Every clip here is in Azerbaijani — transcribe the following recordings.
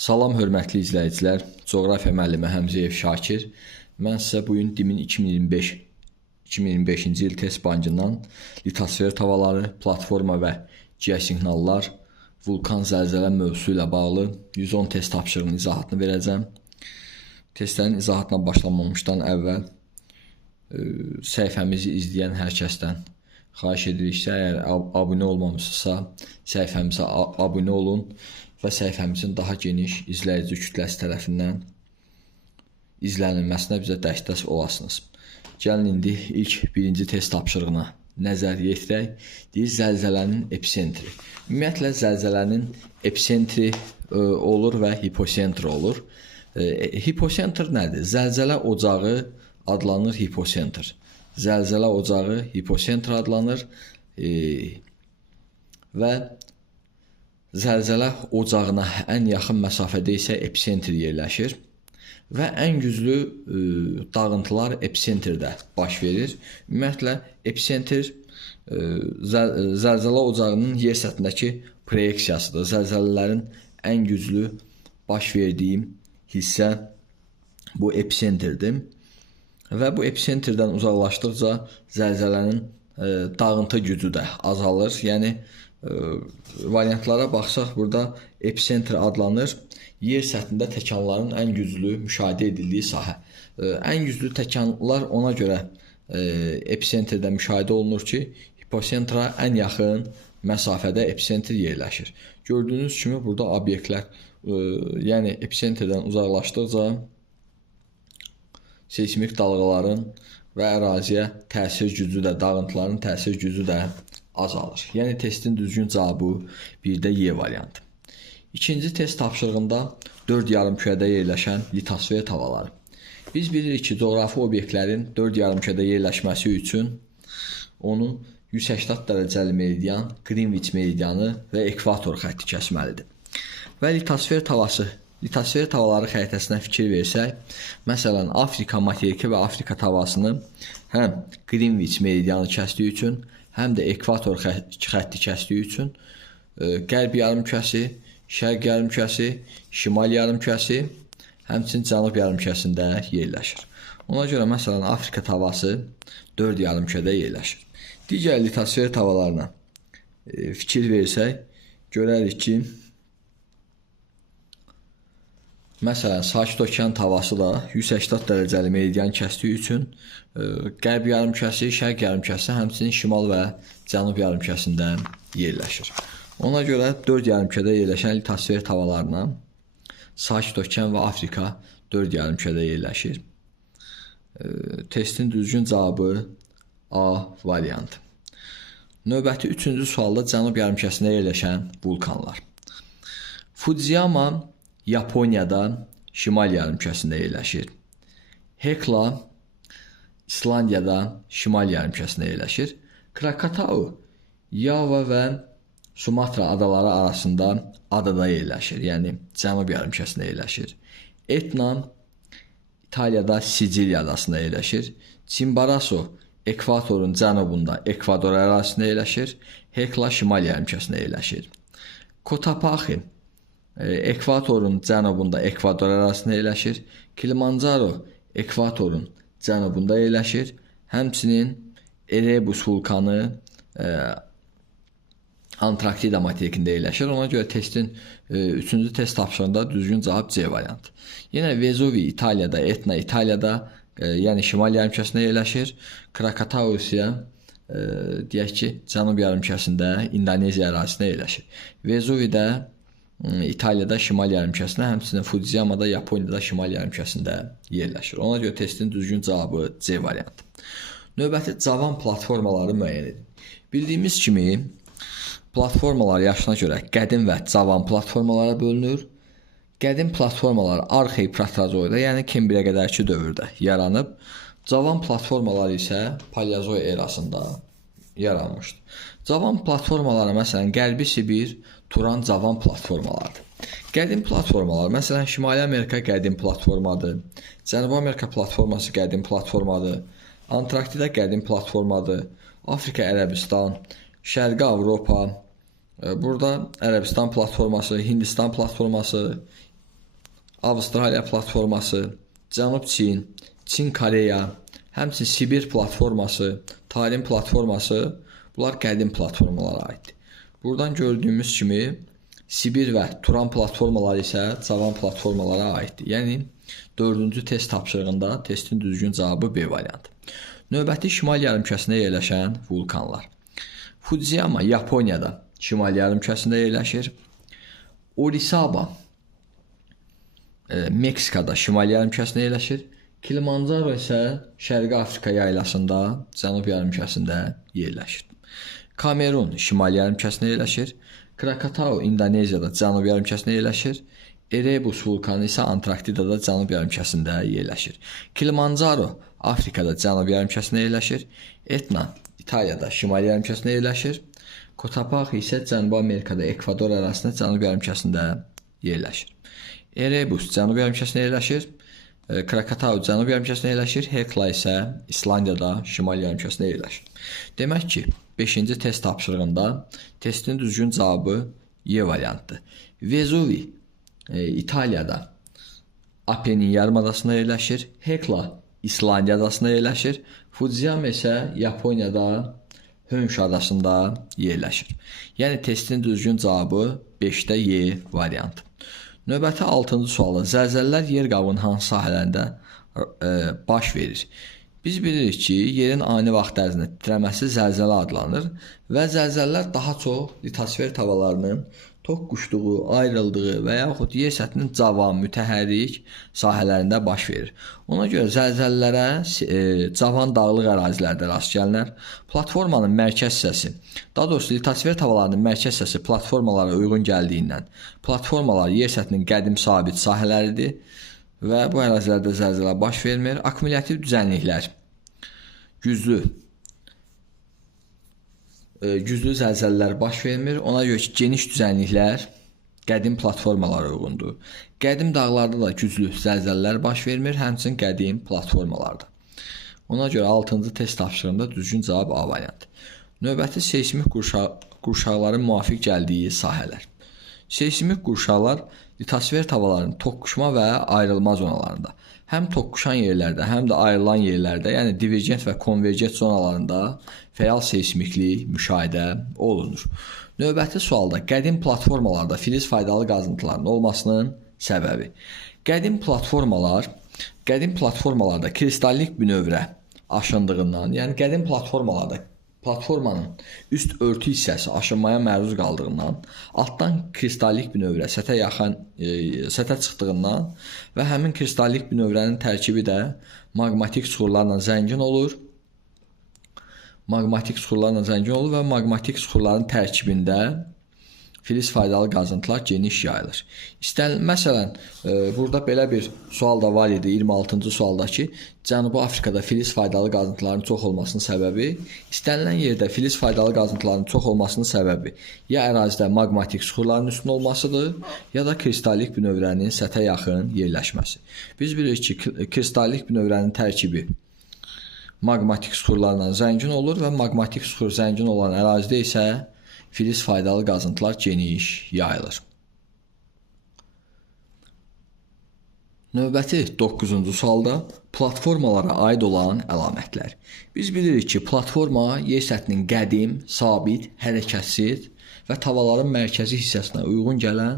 Salam hörmətli izləyicilər, coğrafiya müəllimi Həmzəyev Şakir. Mən sizə bugün DİM-in 2025-ci il test bankından litosfer tavaları, platforma və geosiqnallar, vulkan zəlzələ mövzusu ilə bağlı 110 test tapşırığının izahatını verəcəm. Testlərin izahatına başlamamışdan əvvəl səhifəmizi izləyən hər kəsdən xahiş ediriksə, əgər abunə olmamışsınızsa, səhifəmizə abunə olun və səhifəmizin daha geniş izləyici kütləsi tərəfindən izlənilməsinə bizə dəstək olasınız. Gəlin indi ilk birinci test tapşırığına nəzər yetirək. Deyir, zəlzələnin epicentri. Ümumiyyətlə, zəlzələnin epicentri olur və hipocentri olur. Hipocentr nədir? Zəlzələ ocağı adlanır hipocentr. Zəlzələ ocağı hipocentr adlanır və zəlzələ ocağına ən yaxın məsafədə isə epicentr yerləşir və ən güclü dağıntılar epicentrdə baş verir. Ümumiyyətlə, epicentr zəlzələ ocağının yer səthindəki proyeksiyasıdır. Zəlzələlərin ən güclü baş verdiyi hissə bu epicentrdir və bu epicentrdən uzaqlaşdıqca zəlzələnin dağıntı gücü də azalır. Yəni, variantlara baxsaq, burada epicentr adlanır yer səthində təkanların ən güclü müşahidə edildiyi sahə. Ən güclü təkanlar ona görə epicentrdə müşahidə olunur ki, hipocentra ən yaxın məsafədə epicentr yerləşir. Gördüyünüz kimi burada obyektlər, yəni epicentrdən uzaqlaşdıqca seismik dalğaların və əraziyə təsir gücü də, dağıntıların təsir gücü də azalır. Yəni testin düzgün cavabı 1-də Y variantı. İkinci test tapşırığında 4 yarımkürədə yerləşən litosfer tavaları. Biz bilirik ki, coğrafi obyektlərin 4 yarımkürədə yerləşməsi üçün onu 180 dərəcəli meridian, Greenwich meridianı və ekvator xətti kəsməlidir. Və litosfer tavaları xəritəsinə fikir versək, məsələn, Afrika materiki və Afrika tavasını həm Greenwich meridianı kəsdiyi üçün, həm də ekvator xətti kəsdiyi üçün qərb yarımkürəsi, şərq yarımkürəsi, şimal yarımkürəsi, həmçinin cənub yarımkürəsində yerləşir. Ona görə məsələn Afrika tavası 4 yarımkürədə yerləşir. Digər litosfer tavalarına fikir versək, görərik ki, məsələn, Sakit Okean tavası da 180 dərəcəli meridian kəsdiyi üçün qərb yarımkürəsi, şərq yarımkürəsi, həmçinin şimal və cənub yarımkürəsində yerləşir. Ona görə 4 yarımkürədə yerləşən litosfer tavalarına Sakit Okean və Afrika 4 yarımkürədə yerləşir. Testin düzgün cavabı A variantı. Növbəti 3-cü sualda cənub yarımkürəsində yerləşən vulkanlar. Fujiyama Yaponiyada şimal yarımkürəsində yerləşir. Hekla İslandiyada şimal yarımkürəsində yerləşir. Krakatau Yava və Sumatra adaları arasında adada yerləşir, yəni cənub yarımkürəsində yerləşir. Etna İtaliyada Siciliya adasında yerləşir. Chimborazo ekvatorun cənubunda Ekvador ərazisində yerləşir. Hekla şimal yarımkürəsində yerləşir. Cotopaxi ekvatorun cənubunda Ekvador ərazisində yerləşir. Kilimanjaro ekvatorun cənubunda yerləşir. Həmçinin Erebus vulkanı Antarktida materikində yerləşir. Ona görə testin 3-cü test tapşırığında düzgün cavab C variantı. Yenə Vezuvi İtaliyada, Etna İtaliyada, yəni şimal yarımkürəsində yerləşir. Krakatau isə deyək ki, cənub yarımkürəsində İndoneziya ərazisində yerləşir. Vezuvi də İtaliyada şimal yarımkürəsində, həmçinin Fujiyamada Yaponiyada şimal yarımkürəsində yerləşir. Ona görə testin düzgün cavabı C variantı. Növbəti cavan platformaları müəyyən edin. Bildiyimiz kimi platformalar yaşına görə qədim və cavan platformalara bölünür. Qədim platformalar arxeoproterozoyda, yəni Kembriyə qədərki dövrdə yaranıb. Cavan platformalar isə Paleozoy erasında yaranmışdır. Cavan platformalara məsələn Qərbi Sibir, Turan cavan platformalardır. Qədim platformalar, məsələn Şimali Amerika qədim platformadır. Cənubi Amerika platforması qədim platformadır. Antarktida qədim platformadır. Afrika, Ərəbistan, Şərqi Avropa, burada Ərəbistan platforması, Hindistan platforması, Avstraliya platforması, Cənub Çin, Çin Koreya, həmçinin Sibir platforması, Tallinn platforması, bunlar qədim platformalara aiddir. Buradan gördüyümüz kimi Sibir və Turan platformaları isə cavan platformalara aiddir. Yəni 4-cü test tapşırığında testin düzgün cavabı B variantı. Növbəti şimal yarımkəsində yerləşən vulkanlar. Fudziyama Yaponiyada şimal yarımkəsində yerləşir. Orisaba Meksikada şimal yarımkəsində yerləşir. Kilimanjaro isə Şərqi Afrika yaylasında cənub yarımkəsində yerləşir. Kamerun şimal yarımkəsində yerləşir. Krakatau İndoneziyada cənub yarımkəsində yerləşir. Erebus vulkanı isə Antarktidada cənub yarımkəsində yerləşir. Kilimanjaro Afrikada cənub yarımkəsində yerləşir. Etna İtaliyada şimal yarımkəsində yerləşir. Cotopaxi isə Cənubi Amerikada Ekvador arasında cənub yarımkəsində yerləşir. Erebus cənub yarımkəsində yerləşir. Krakatau cənub yarımkəsində yerləşir. Hekla isə İslandiyada şimal yarımkəsində yerləşir. Demək ki, 5-ci test tapşırığında testin düzgün cavabı Y variantıdır. Vezuvi İtaliyada Apenin yarımadasında yerləşir. Hekla İslandiya adasında yerləşir. Fudziyama isə Yaponiyada Honshu adasında yerləşir. Yəni testin düzgün cavabı 5-də Y variantı. Növbəti 6-cı sualda zəlzələlər yer qabının hansı sahələrində baş verir? Biz bilirik ki, yerin ani vaxt ərzində titrəməsi zəlzələ adlanır və zəlzələlər daha çox litosfer tavalarının toqquşduğu, ayrıldığı və yaxud yer səthinin cavan, mütəhərrik sahələrində baş verir. Ona görə zəlzələlərə cavan dağlıq ərazilərdə rast gəlinər. Platformanın mərkəz hissəsi, daha doğrusu litosfer tavalarının mərkəz hissəsi platformalara uyğun gəldiyindən platformalar yer səthinin qədim sabit sahələridir və bu ərazilərdə zəlzələ baş vermir. Akkumulyativ düzənliklər güclü zəlzələlər baş vermir. Ona görə ki, geniş düzənliklər qədim platformalara uyğundur. Qədim dağlarda da güclü zəlzələlər baş vermir, həmçinin qədim platformalarda. Ona görə 6-cı test tapşırığında düzgün cavab A variantı. Növbəti seysmik qurşaqların müvafiq gəldiyi sahələr. Seysmik qurşaqlar litosfer tavalarının toqquşma və ayrılma zonalarında, həm toqquşan yerlərdə, həm də ayrılan yerlərdə, yəni divergent və konvergent zonalarında fəal seysmiklik müşahidə olunur. Növbəti sualda qədim platformalarda filiz faydalı qazıntıların olmasının səbəbi. Qədim platformalarda kristallik bünövrə aşındığından, yəni qədim platformalarda platformanın üst örtü hissəsi aşınmaya məruz qaldığından, altdan kristallik bünövrə səthə çıxdığından və həmin kristallik bünövrənin tərkibi də maqmatik suxurlarla zəngin olur. Və maqmatik suxurların tərkibində filiz faydalı qazıntılar geniş yayılır. Məsələn, burada belə bir sual da var idi 26-cı sualda ki, Cənubi Afrikada filiz faydalı qazıntıların çox olmasının səbəbi, istənilən yerdə filiz faydalı qazıntıların çox olmasının səbəbi ya ərazidə maqmatik suxurların üstün olmasıdır, ya da kristallik bünövrənin səthə yaxın yerləşməsi. Biz bilirik ki, kristallik bünövrənin tərkibi maqmatik suxurlarla zəngin olur və maqmatik suxur zəngin olan ərazidə isə filiz faydalı qazıntılar geniş yayılır. Növbəti 9-cu sualda platformalara aid olan əlamətlər. Biz bilirik ki, platforma yer səthinin qədim, sabit, hərəkətsiz və tavaların mərkəzi hissəsinə uyğun gələn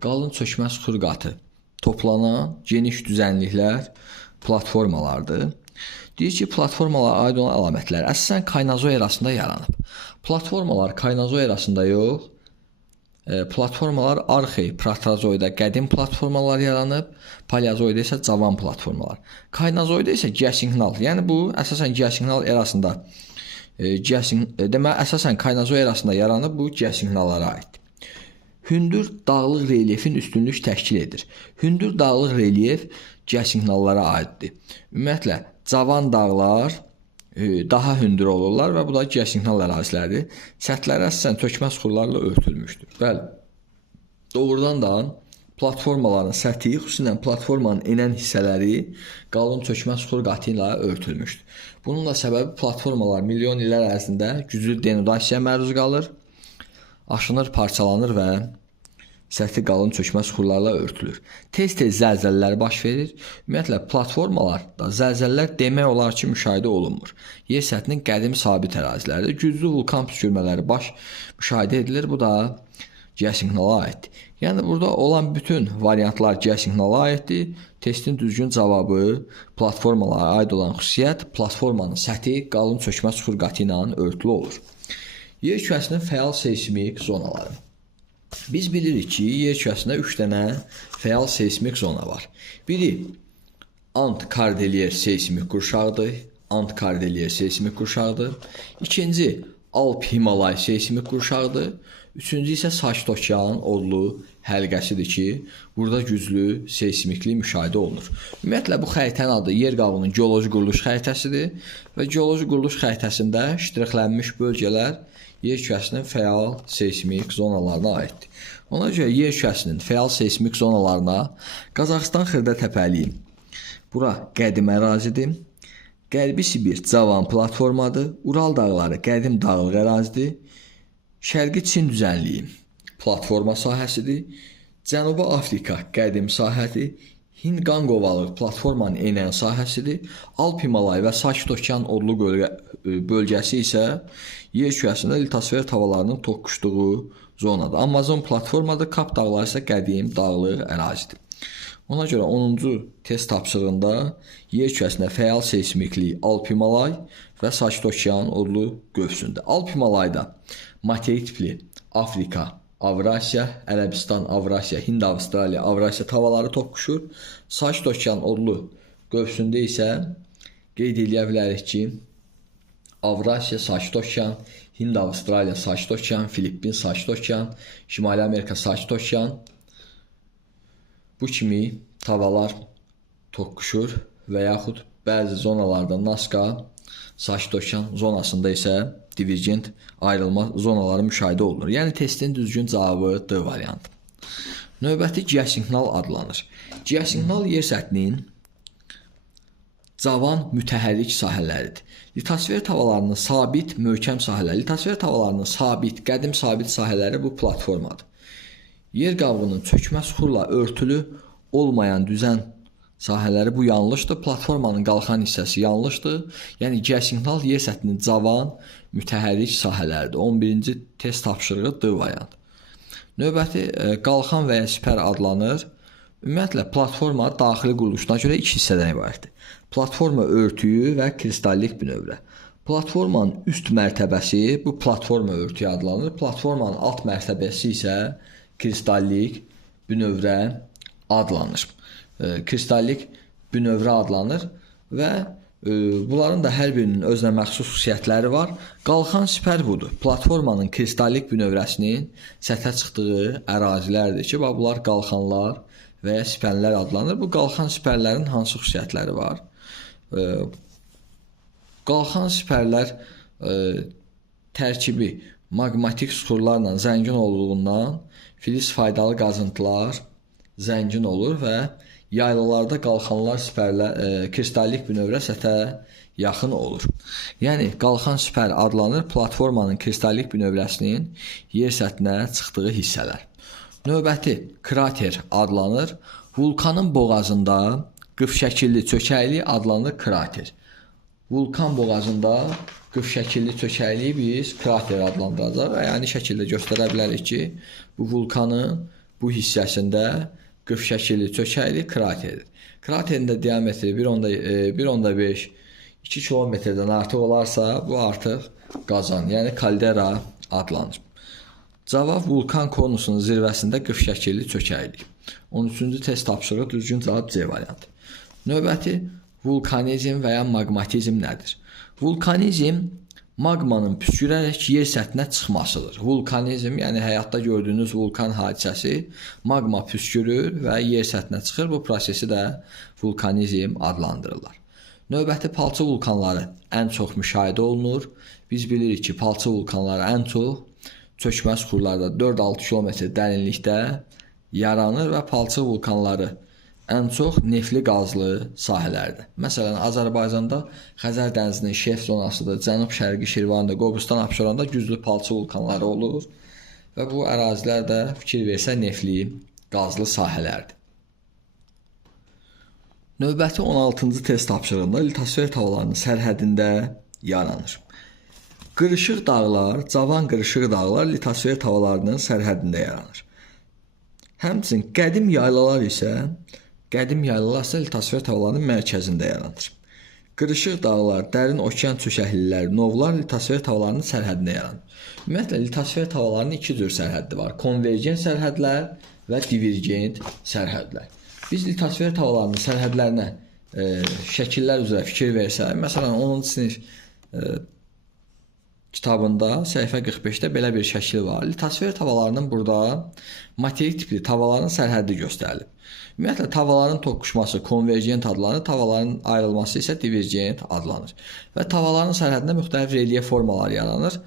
qalın çökmə suxur qatı toplanan geniş düzənliklər platformalardır. Deyir ki, platformalara aid olan əlamətlər əsasən kaynazo erasında yaranıb. Platformalar kaynazo erasında yox, platformalar arxey-proterozoida qədim platformalar yaranıb, paleozoida isə cavan platformalar. Kaynazoida isə geosignal, yəni bu əsasən geosignal erasında, əsasən kaynazo erasında yaranıb, bu geosignallara aiddir. Hündür dağlıq relyefin üstünlük təşkil edir. Hündür dağlıq relyef geosignallara aiddir. Ümumiyyətlə, cavan dağlar daha hündür olurlar və bu da geosignal əraziləridir. Səthləri əsasən tökmə suxurlarla örtülmüşdür. Bəli, doğrudan da platformaların səthi, xüsusən platformanın enən hissələri qalın çökmə suxur qatı ilə örtülmüşdür. Bunun da səbəbi platformalar milyon illər ərzində güclü denudasiyaya məruz qalır, aşınır, parçalanır və səthi qalın çökmə süxurlarla örtülür. Tez-tez zəlzələlər baş verir. Ümumiyyətlə platformalarda zəlzələlər demək olar ki, müşahidə olunmur. Yer səthinin qədim sabit ərazilərində güclü vulkan püskürmələri müşahidə edilir. Bu da geosignala aiddir. Yəni burada olan bütün variantlar geosignala aiddir. Testin düzgün cavabı platformalara aid olan xüsusiyyət platformanın səthi qalın çökmə süxur qatı ilə örtülü olur. Yer kürəsinin fəal seysmik zonaları. Biz bilirik ki, yer kürəsində 3 dənə fəal seysmik zona var. Biri Ant-Kordilyer seysmik qurşağıdır. Ant-Kordilyer seysmik qurşağıdır. İkinci Alp-Himalay seysmik qurşağıdır. Üçüncü isə Sakit Okean odlu həlqəsidir ki, burada güclü seysmiklik müşahidə olunur. Ümumiyyətlə bu xəritənin adı yer qabığının geoloji quruluş xəritəsidir və geoloji quruluş xəritəsində ştrixlənmiş bölgələr yer kürəsinin fəal seysmik zonalarına aiddir. Ona görə yer kürəsinin fəal seysmik zonalarına Qazaxıstan xırda təpəliyi, bura qədim ərazidir. Qərbi Sibir cavan platformadır. Ural dağları qədim dağlıq ərazidir. Şərqi Çin düzənliyi platforma sahəsidir. Cənubi Afrika qədim sahədir. Hind-Qanq ovalı platformanın enən sahəsidir. Alp-Himalay və Sakit Okean odlu bölgəsi isə yer kürəsində litosfer havalarının toqquşduğu zonadır. Amazon platformadır. Kap dağları isə qədim dağlıq ərazidir. Ona görə 10-cu test tapşırığında yer kürəsində fəal seysmiklik Alp-Himalay və Sakit Okean odlu qövsündə. Alp-Himalayda materik tipli Afrika, Avrasiya, Ərəbistan, Avrasiya, Hind, Avstraliya, Avrasiya havaları toqquşur. Sakit Okean odlu qövsündə isə qeyd edə bilərik ki, Avrasiya, Sakit Okean, Hind, Avstraliya, Sakit Okean, Filippin, Sakit Okean, Şimali Amerika, Sakit Okean bu kimi havalar toqquşur və yaxud bəzi zonalarda Nazca, Sakit Okean zonasında isə divergent ayrılma zonaları müşahidə olunur. Yəni testin düzgün cavabı D variantı. Növbəti geosignal adlanır. Geosignal yer səthinin cavan mütəhərrik sahələridir. Litosfer havalarının sabit, möhkəm sahələri. Litosfer havalarının sabit, qədim sabit sahələri bu platformadır. Yer qabığının çökmə süxurla örtülü olmayan düzən sahələri bu yanlışdır. Platformanın qalxan hissəsi yanlışdır. Yəni geosignal yer səthinin cavan, mütəhərrik sahələridir. 11-ci test tapşırığı D variantı. Növbəti qalxan və ya sipər adlanır. Ümumiyyətlə platforma daxili quruluşuna görə 2 hissədən ibarətdir. Platforma örtüyü və kristallik bünövrə. Platformanın üst mərtəbəsi bu platforma örtüyü adlanır. Platformanın alt mərtəbəsi isə kristallik bünövrə adlanır. Kristallik bünövrə adlanır və bunların da hər birinin özünə məxsus xüsusiyyətləri var. Qalxan sipər budur. Platformanın kristallik bünövrəsinin səthə çıxdığı ərazilərdir ki, bunlar qalxanlar və ya sipərlər adlanır. Bu qalxan sipərlərin hansı xüsusiyyətləri var? Qalxan sipərlər tərkibi maqmatik süxurlarla zəngin olduğundan filiz faydalı qazıntılar zəngin olur və yaylalarda qalxanlar kristallik bünövrə səthə yaxın olur. Yəni qalxan sipər adlanır platformanın kristallik bünövrəsinin yer səthinə çıxdığı hissələr. Növbəti krater adlanır. Vulkanın boğazında qıf şəkilli çökəklik adlanır krater. Vulkan boğazında qıf şəkilli çökəkliyi biz krater adlandıracaq və yəni şəkildə göstərə bilərik ki, bu vulkanın bu hissəsində qıf şəkilli çökəkli kraterdir. Kraterin də diametri 1.5-2 kilometrdən artıq olarsa, bu artıq qazan, yəni kaldera adlanır. Cavab vulkan konusunun zirvəsində qıf şəkilli çökəklik. 13-cü test tapşırığı düzgün cavab C variantı. Növbəti vulkanizm və ya maqmatizm nədir? Vulkanizm maqmanın püskürərək yer səthinə çıxmasıdır. Vulkanizm, yəni həyatda gördüyünüz vulkan hadisəsi, maqma püskürür və yer səthinə çıxır. Bu prosesi də vulkanizm adlandırırlar. Növbəti palçı vulkanları ən çox müşahidə olunur. Biz bilirik ki, palçı vulkanları ən çox çökmə süxurlarda 4-6 kilometr dərinlikdə yaranır və palçı vulkanları ən çox neftli qazlı sahələrdir. Məsələn, Azərbaycanda Xəzər dənizinin şerf zonasıdır. Cənub-şərqi Şirvanda, Qobustan, Abşeranda güclü palçı vulkanları olur və bu ərazilər də fikir versə neftli, qazlı sahələrdir. Növbəti 16-cı test tapşırığında litosfer tavalarının sərhədində yaranır. Qırışıq dağlar, cavan qırışıq dağlar litosfer tavalarının sərhədində yaranır. Həmçinin qədim yaylalar isə litosfer tavalarının mərkəzində yaranır. Qırışıq dağlar, dərin okean çökəklikləri, novlar litosfer tavalarının sərhədində yaranır. Ümumiyyətlə, litosfer tavalarının iki cür sərhəddi var. Konvergent sərhədlər və divergent sərhədlər. Biz litosfer tavalarının sərhədlərinə şəkillər üzrə fikir versək, məsələn, 10-cu sinif kitabında səhifə 45-də belə bir şəkil var. Litosfer tavalarının burada materik tipli tavalarının sərhəddi göstərilib. Ümumiyyətlə, tavalarının toqquşması konvergent adlanır, tavalarının ayrılması isə divergent adlanır. Və tavalarının sərhədində müxtəlif relyef formalar yaranır.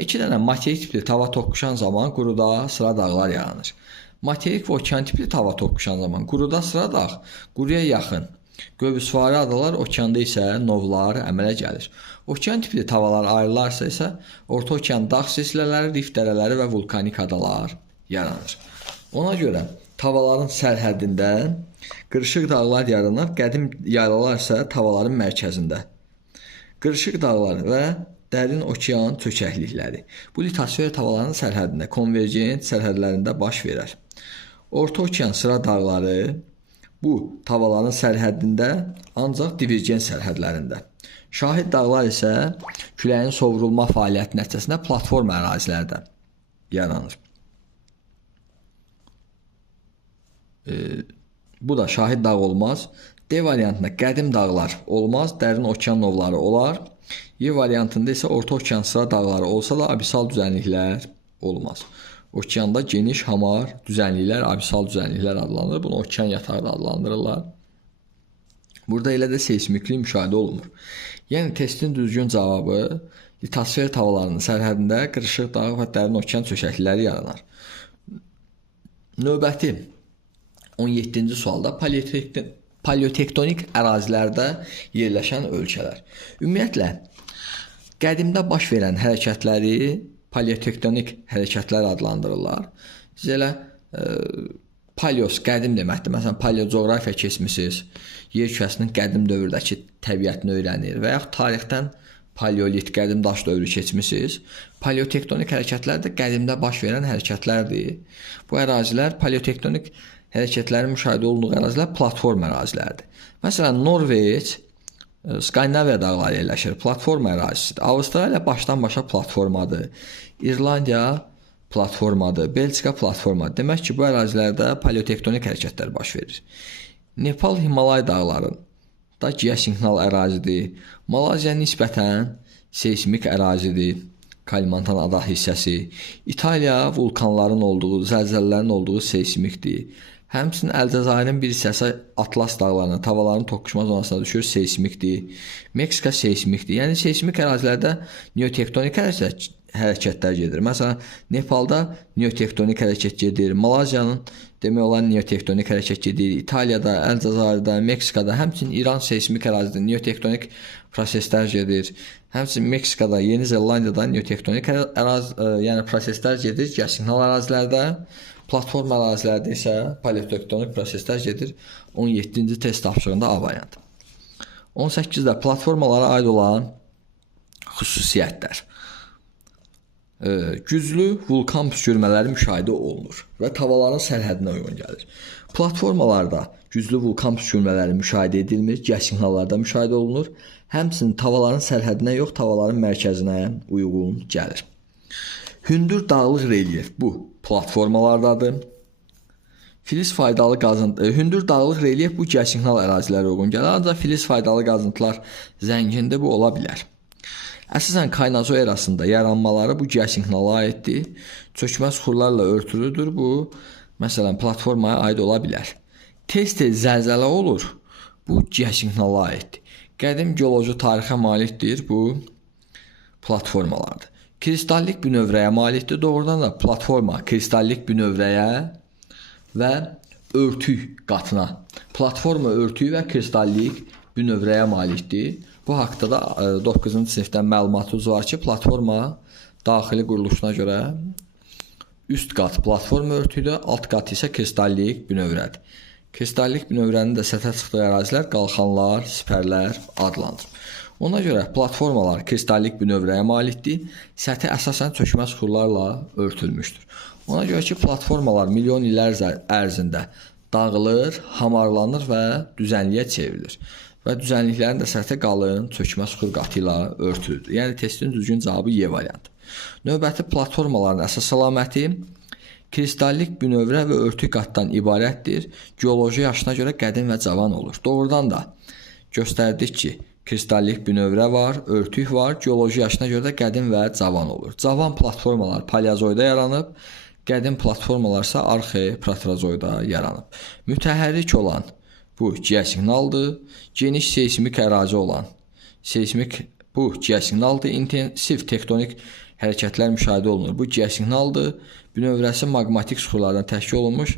İki dənə materik tipli tava toqquşan zaman quruda sıra dağlar yaranır. Materik və okean tipli tava toqquşan zaman quruda sıra dağ, quruya yaxın qövsvarı adalar, okeanda isə novlar əmələ gəlir. Okean tipli tavalar ayrılarsa isə orta okean dağ silsilələri, rift dərələri və vulkanik adalar yaranır. Ona görə tavaların sərhədində qırışıq dağlar yaranır, qədim yaylalar isə tavaların mərkəzində. Qırışıq dağlar və dərin okean çökəklikləri. Bu litosfer tavalarının sərhədində, konvergent sərhədlərində baş verər. Orta okean sıra dağları bu tavalarının sərhədində, ancaq divergent sərhədlərində. Şahid dağlar isə küləyin sovrulma fəaliyyəti nəticəsində platform ərazilərdə yaranır. Bu da şahid dağ olmaz. D variantında qədim dağlar olmaz, dərin okean novları olar. Y variantında isə orta okean sıra dağları olsa da abissal düzənliklər olmaz. Okeanda geniş, hamar düzənliklər, abissal düzənliklər adlanır. Bunu okean yatağı da adlandırırlar. Burada elə də seysmiklik müşahidə olunur. Yəni testin düzgün cavabı litosfer tavalarının sərhədində qırışıq dağ və dərin okean çökəklikləri yaranar. Növbəti 17-ci sualda paleotektonik ərazilərdə yerləşən ölkələr. Ümumiyyətlə, qədimdə baş verən hərəkətləri paleotektonik hərəkətlər adlandırırlar. Siz elə paleos qədim deməkdir. Məsələn, paleocoğrafiya keçmisiniz, yer kürəsinin qədim dövrdəki təbiətini öyrənir və yaxud tarixdən paleolit, qədim daş dövrü keçmisiniz. Paleotektonik hərəkətlər də qədimdə baş verən hərəkətlərdir. Bu ərazilər paleotektonik hərəkətlərin müşahidə olunduğu ərazilər platform ərazilərdir. Məsələn, Norveç, Skandinaviya dağları yerləşir, platform ərazisidir. Avstraliya başdan başa platformadır. İrlandiya platformadır, Belçika platformadır. Demək ki, bu ərazilərdə paleotektonik hərəkətlər baş verir. Nepal Himalay dağlarında geosinkronal ərazidir. Malaziya nisbətən seysmik ərazidir. Kalimantan ada hissəsi. İtaliya vulkanların olduğu, zəlzələlərin olduğu seysmikdir. Həmçinin Əlcəzairin bir hissəsi Atlas dağlarına, tavalarının toqquşma zonasına düşür, seysmikdir. Meksika seysmikdir. Yəni seysmik ərazilərdə neotektonik hərəkətlər gedir. Məsələn, Nepalda neotektonik hərəkət gedir. Malaziyanın demək olar neotektonik hərəkət gedir. İtaliyada, Əlcəzairdə, Meksikada, həmçinin İran seysmik ərazidə neotektonik proseslər gedir. Həmçinin Meksikada, Yeni Zelandiyada neotektonik yəni proseslər gedir, geosinkronal ərazilərdə. Platform ərazilərdə isə paleotektonik proseslər gedir. 17-ci test tapşırığında A variantı. 18-də platformalara aid olan xüsusiyyətlər. Güclü vulkan püskürmələri müşahidə olunur və tavaların sərhədinə uyğun gəlir. Platformalarda güclü vulkan püskürmələri müşahidə edilmir, geosinkronallarda müşahidə olunur. Həmçinin tavaların sərhədinə yox, tavaların mərkəzinə uyğun gəlir. Hündür dağlıq relyef bu platformalardadır. Filiz faydalı qazıntı, hündür dağlıq relyef bu geosinkronal ərazilərə uyğun gəlir, ancaq filiz faydalı qazıntılar zəngindir, bu ola bilər. Əsasən Kaynazo erasında yaranmaları bu geosinkronala aiddir. Çökmə suxurlarla örtülüdür, bu məsələn platformaya aid ola bilər. Tez-tez zəlzələ olur, bu geosinkronala aiddir. Qədim geoloji tarixə malikdir, bu platformalardır. Kristallik bünövrəyə malikdir. Doğrudan da platforma kristallik bünövrəyə və örtük qatına. Platforma örtüyü və kristallik bünövrəyə malikdir. Bu haqda da 9-cu sinifdən məlumatımız var ki, platforma daxili quruluşuna görə üst qat platform örtüdür, alt qat isə kristallik bünövrədir. Kristallik bünövrənin də səthə çıxdığı ərazilər qalxanlar, sipərlər adlanır. Ona görə platformalar kristallik bünövrəyə malikdir, səthi əsasən çökmə süxurlarla örtülmüşdür. Ona görə ki, platformalar milyon illər ərzində dağılır, hamarlanır və düzənliyə çevrilir. Və düzənliklərin də səthi qalın, çökmə süxur qatı ilə örtülüdür. Yəni, testin düzgün cavabı Y variantı. Növbəti platformaların əsas əlaməti kristallik bünövrə və örtük qatdan ibarətdir. Geoloji yaşına görə qədim və cavan olur. Doğrudan da göstərdik ki, kristallik bünövrə var, örtük var, geoloji yaşına görə də qədim və cavan olur. Cavan platformalar paleozoyda yaranıb, qədim platformalar isə arxe-proterozoyda yaranıb. Mütəhərrik olan bu geosignaldır. Geniş seysmik ərazi olan bu geosignaldır. İntensiv tektonik hərəkətlər müşahidə olunur. Bu geosignaldır. Bünövrəsi maqmatik süxurlardan təşkil olunmuş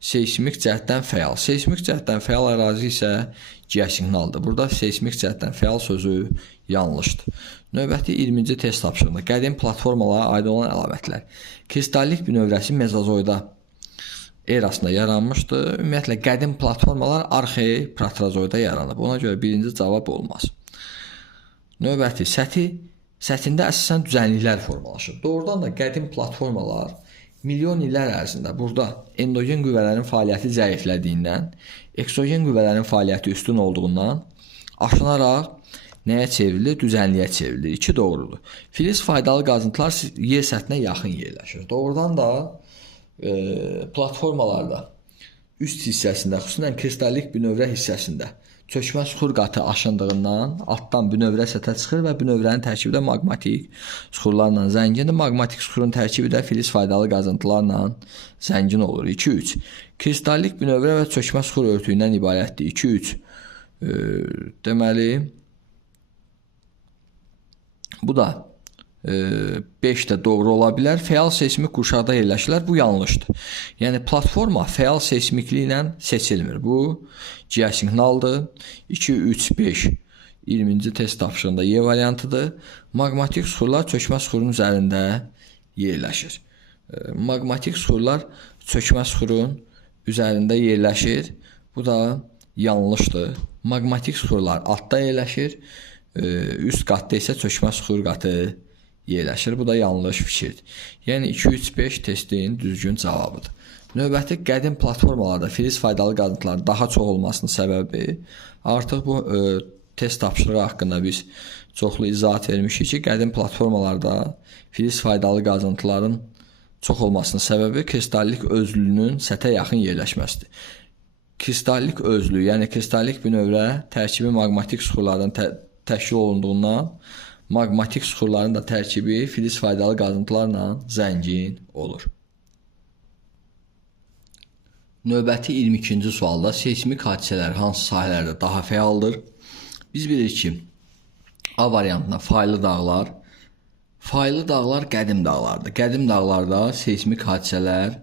seysmik cəhətdən fəal. Seysmik cəhətdən fəal ərazi isə geosignaldır. Burada seysmik cəhətdən fəal sözü yanlışdır. Növbəti 20-ci test tapşırığında qədim platformalara aid olan əlamətlər. Kristallik bünövrəsi mezozoyda erasında yaranmışdır. Ümumiyyətlə, qədim platformalar arxe-proterozoyda yaranıb. Ona görə birinci cavab olmaz. Növbəti, səthində əsasən düzənliklər formalaşır. Doğrudan da qədim platformalar milyon illər ərzində burada endogen qüvvələrin fəaliyyəti zəiflədiyindən, eksogen qüvvələrin fəaliyyəti üstün olduğundan aşınaraq nəyə çevrilir? Düzənliyə çevrilir. 2 doğrudur. Filiz faydalı qazıntılar yer səthinə yaxın yerləşir. Doğrudan da platformalarda üst hissəsində, xüsusən kristallik bünövrə hissəsində çökmə süxur qatı aşındığından altdan bünövrə səthə çıxır və bünövrənin tərkibi də maqmatik süxurlarla zəngindir. Maqmatik süxurun tərkibi də filiz faydalı qazıntılarla zəngin olur. 2-3. Kristallik bünövrə və çökmə süxur örtüyündən ibarətdir. 2-3. Deməli, bu da 5 də doğru ola bilər. Fəal seysmik qurşaqda yerləşirlər. Bu yanlışdır. Yəni, platforma fəal seysmikliyi ilə seçilmir. Bu geosignaldır. 2, 3, 5. 20-ci test tapşırığında Y variantıdır. Maqmatik süxurlar çökmə süxurun üzərində yerləşir. Maqmatik süxurlar çökmə süxurun üzərində yerləşir. Bu da yanlışdır. Maqmatik süxurlar altda yerləşir. Üst qatda isə çökmə süxur qatı yerləşir. Bu da yanlış fikirdir. Yəni 2-3-5 testin düzgün cavabıdır. Növbəti qədim platformalarda filiz faydalı qazıntıların daha çox olmasının səbəbi artıq bu test tapşırığı haqqında biz çoxlu izahat vermişik ki, qədim platformalarda filiz faydalı qazıntıların çox olmasının səbəbi kristallik özlünün səthə yaxın yerləşməsidir. Kristallik özlü, yəni kristallik bünövrə tərkibi maqmatik süxurlardan təşkil olunduğundan maqmatik süxurların da tərkibi filiz faydalı qazıntılarla zəngin olur. Növbəti 22-ci sualda seysmik hadisələr hansı sahələrdə daha fəaldır? Biz bilirik ki, A variantında faylı dağlar. Faylı dağlar qədim dağlardır. Qədim dağlarda seysmik hadisələr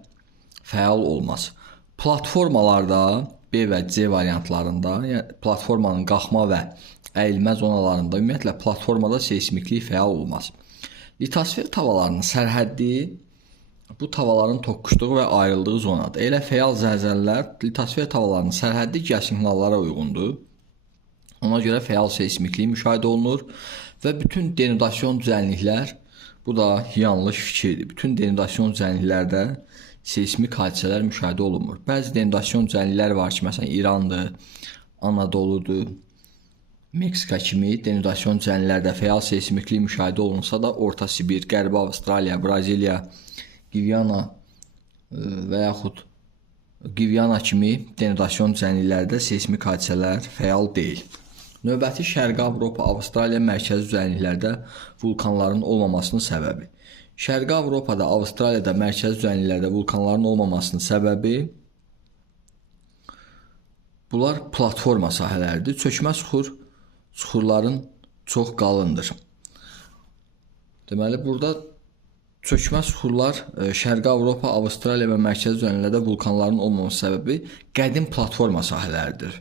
fəal olmaz. Platformalarda B və C variantlarında, yəni platformanın qalxma və əyilmə zonalarında, ümumiyyətlə platformada seysmiklik fəal olmaz. Litosfer tavalarının sərhəddi bu tavaların toqquşduğu və ayrıldığı zonadır. Elə fəal zəlzələlər litosfer tavalarının sərhəddi geosignallara uyğundur. Ona görə fəal seysmiklik müşahidə olunur və bütün denudasyon düzənliklər, bu da yanlış fikirdir. Bütün denudasyon düzənliklərdə seysmik hadisələr müşahidə olunmur. Bəzi denudasyon düzənliklər var ki, məsələn İrandır, Anadoludur, Meksika kimi denudasyon düzənliklərdə fəal seysmiklik müşahidə olunsa da Orta Sibir, Qərbi Avstraliya, Braziliya, Gviyana və yaxud Gviyana kimi denudasyon düzənliklərdə seysmik hadisələr fəal deyil. Növbəti Şərqi Avropa, Avstraliya mərkəzi düzənliklərdə vulkanların olmamasının səbəbi. Şərqi Avropada, Avstraliyada mərkəzi düzənliklərdə vulkanların olmamasının səbəbi bunlar platforma sahələridir. Çökmə süxurların çox qalındır. Deməli, burada çökmə süxurlar Şərqi Avropa, Avstraliya və mərkəzi düzənliklərdə vulkanların olmaması səbəbi qədim platforma sahələridir.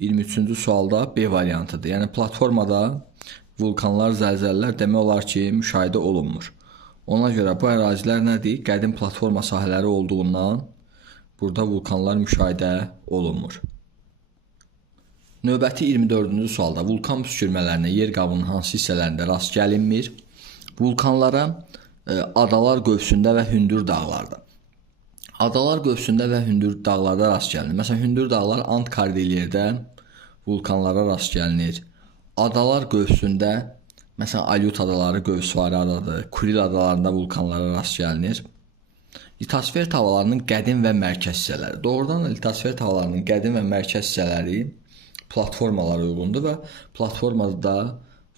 23-cü sualda B variantıdır. Yəni platformada vulkanlar, zəlzələlər demək olar ki, müşahidə olunmur. Ona görə bu ərazilər nədir? Qədim platforma sahələri olduğundan burada vulkanlar müşahidə olunmur. Növbəti 24-cü sualda vulkan püskürmələrinə yer qabının hansı hissələrində rast gəlinmir? Vulkanlara adalar qövsündə və hündür dağlarda. Adalar qövsündə və hündür dağlarda rast gəlinir. Məsələn, hündür dağlar Ant Kordilyerdə vulkanlara rast gəlinir. Adalar qövsündə, məsələn, Alyut adaları qövsvarı adadır. Kuril adalarında vulkanlara rast gəlinir. Litosfer tavalarının qədim və mərkəz hissələri. Doğrudan da litosfer tavalarının qədim və mərkəz hissələri platformalara uyğundur və platformada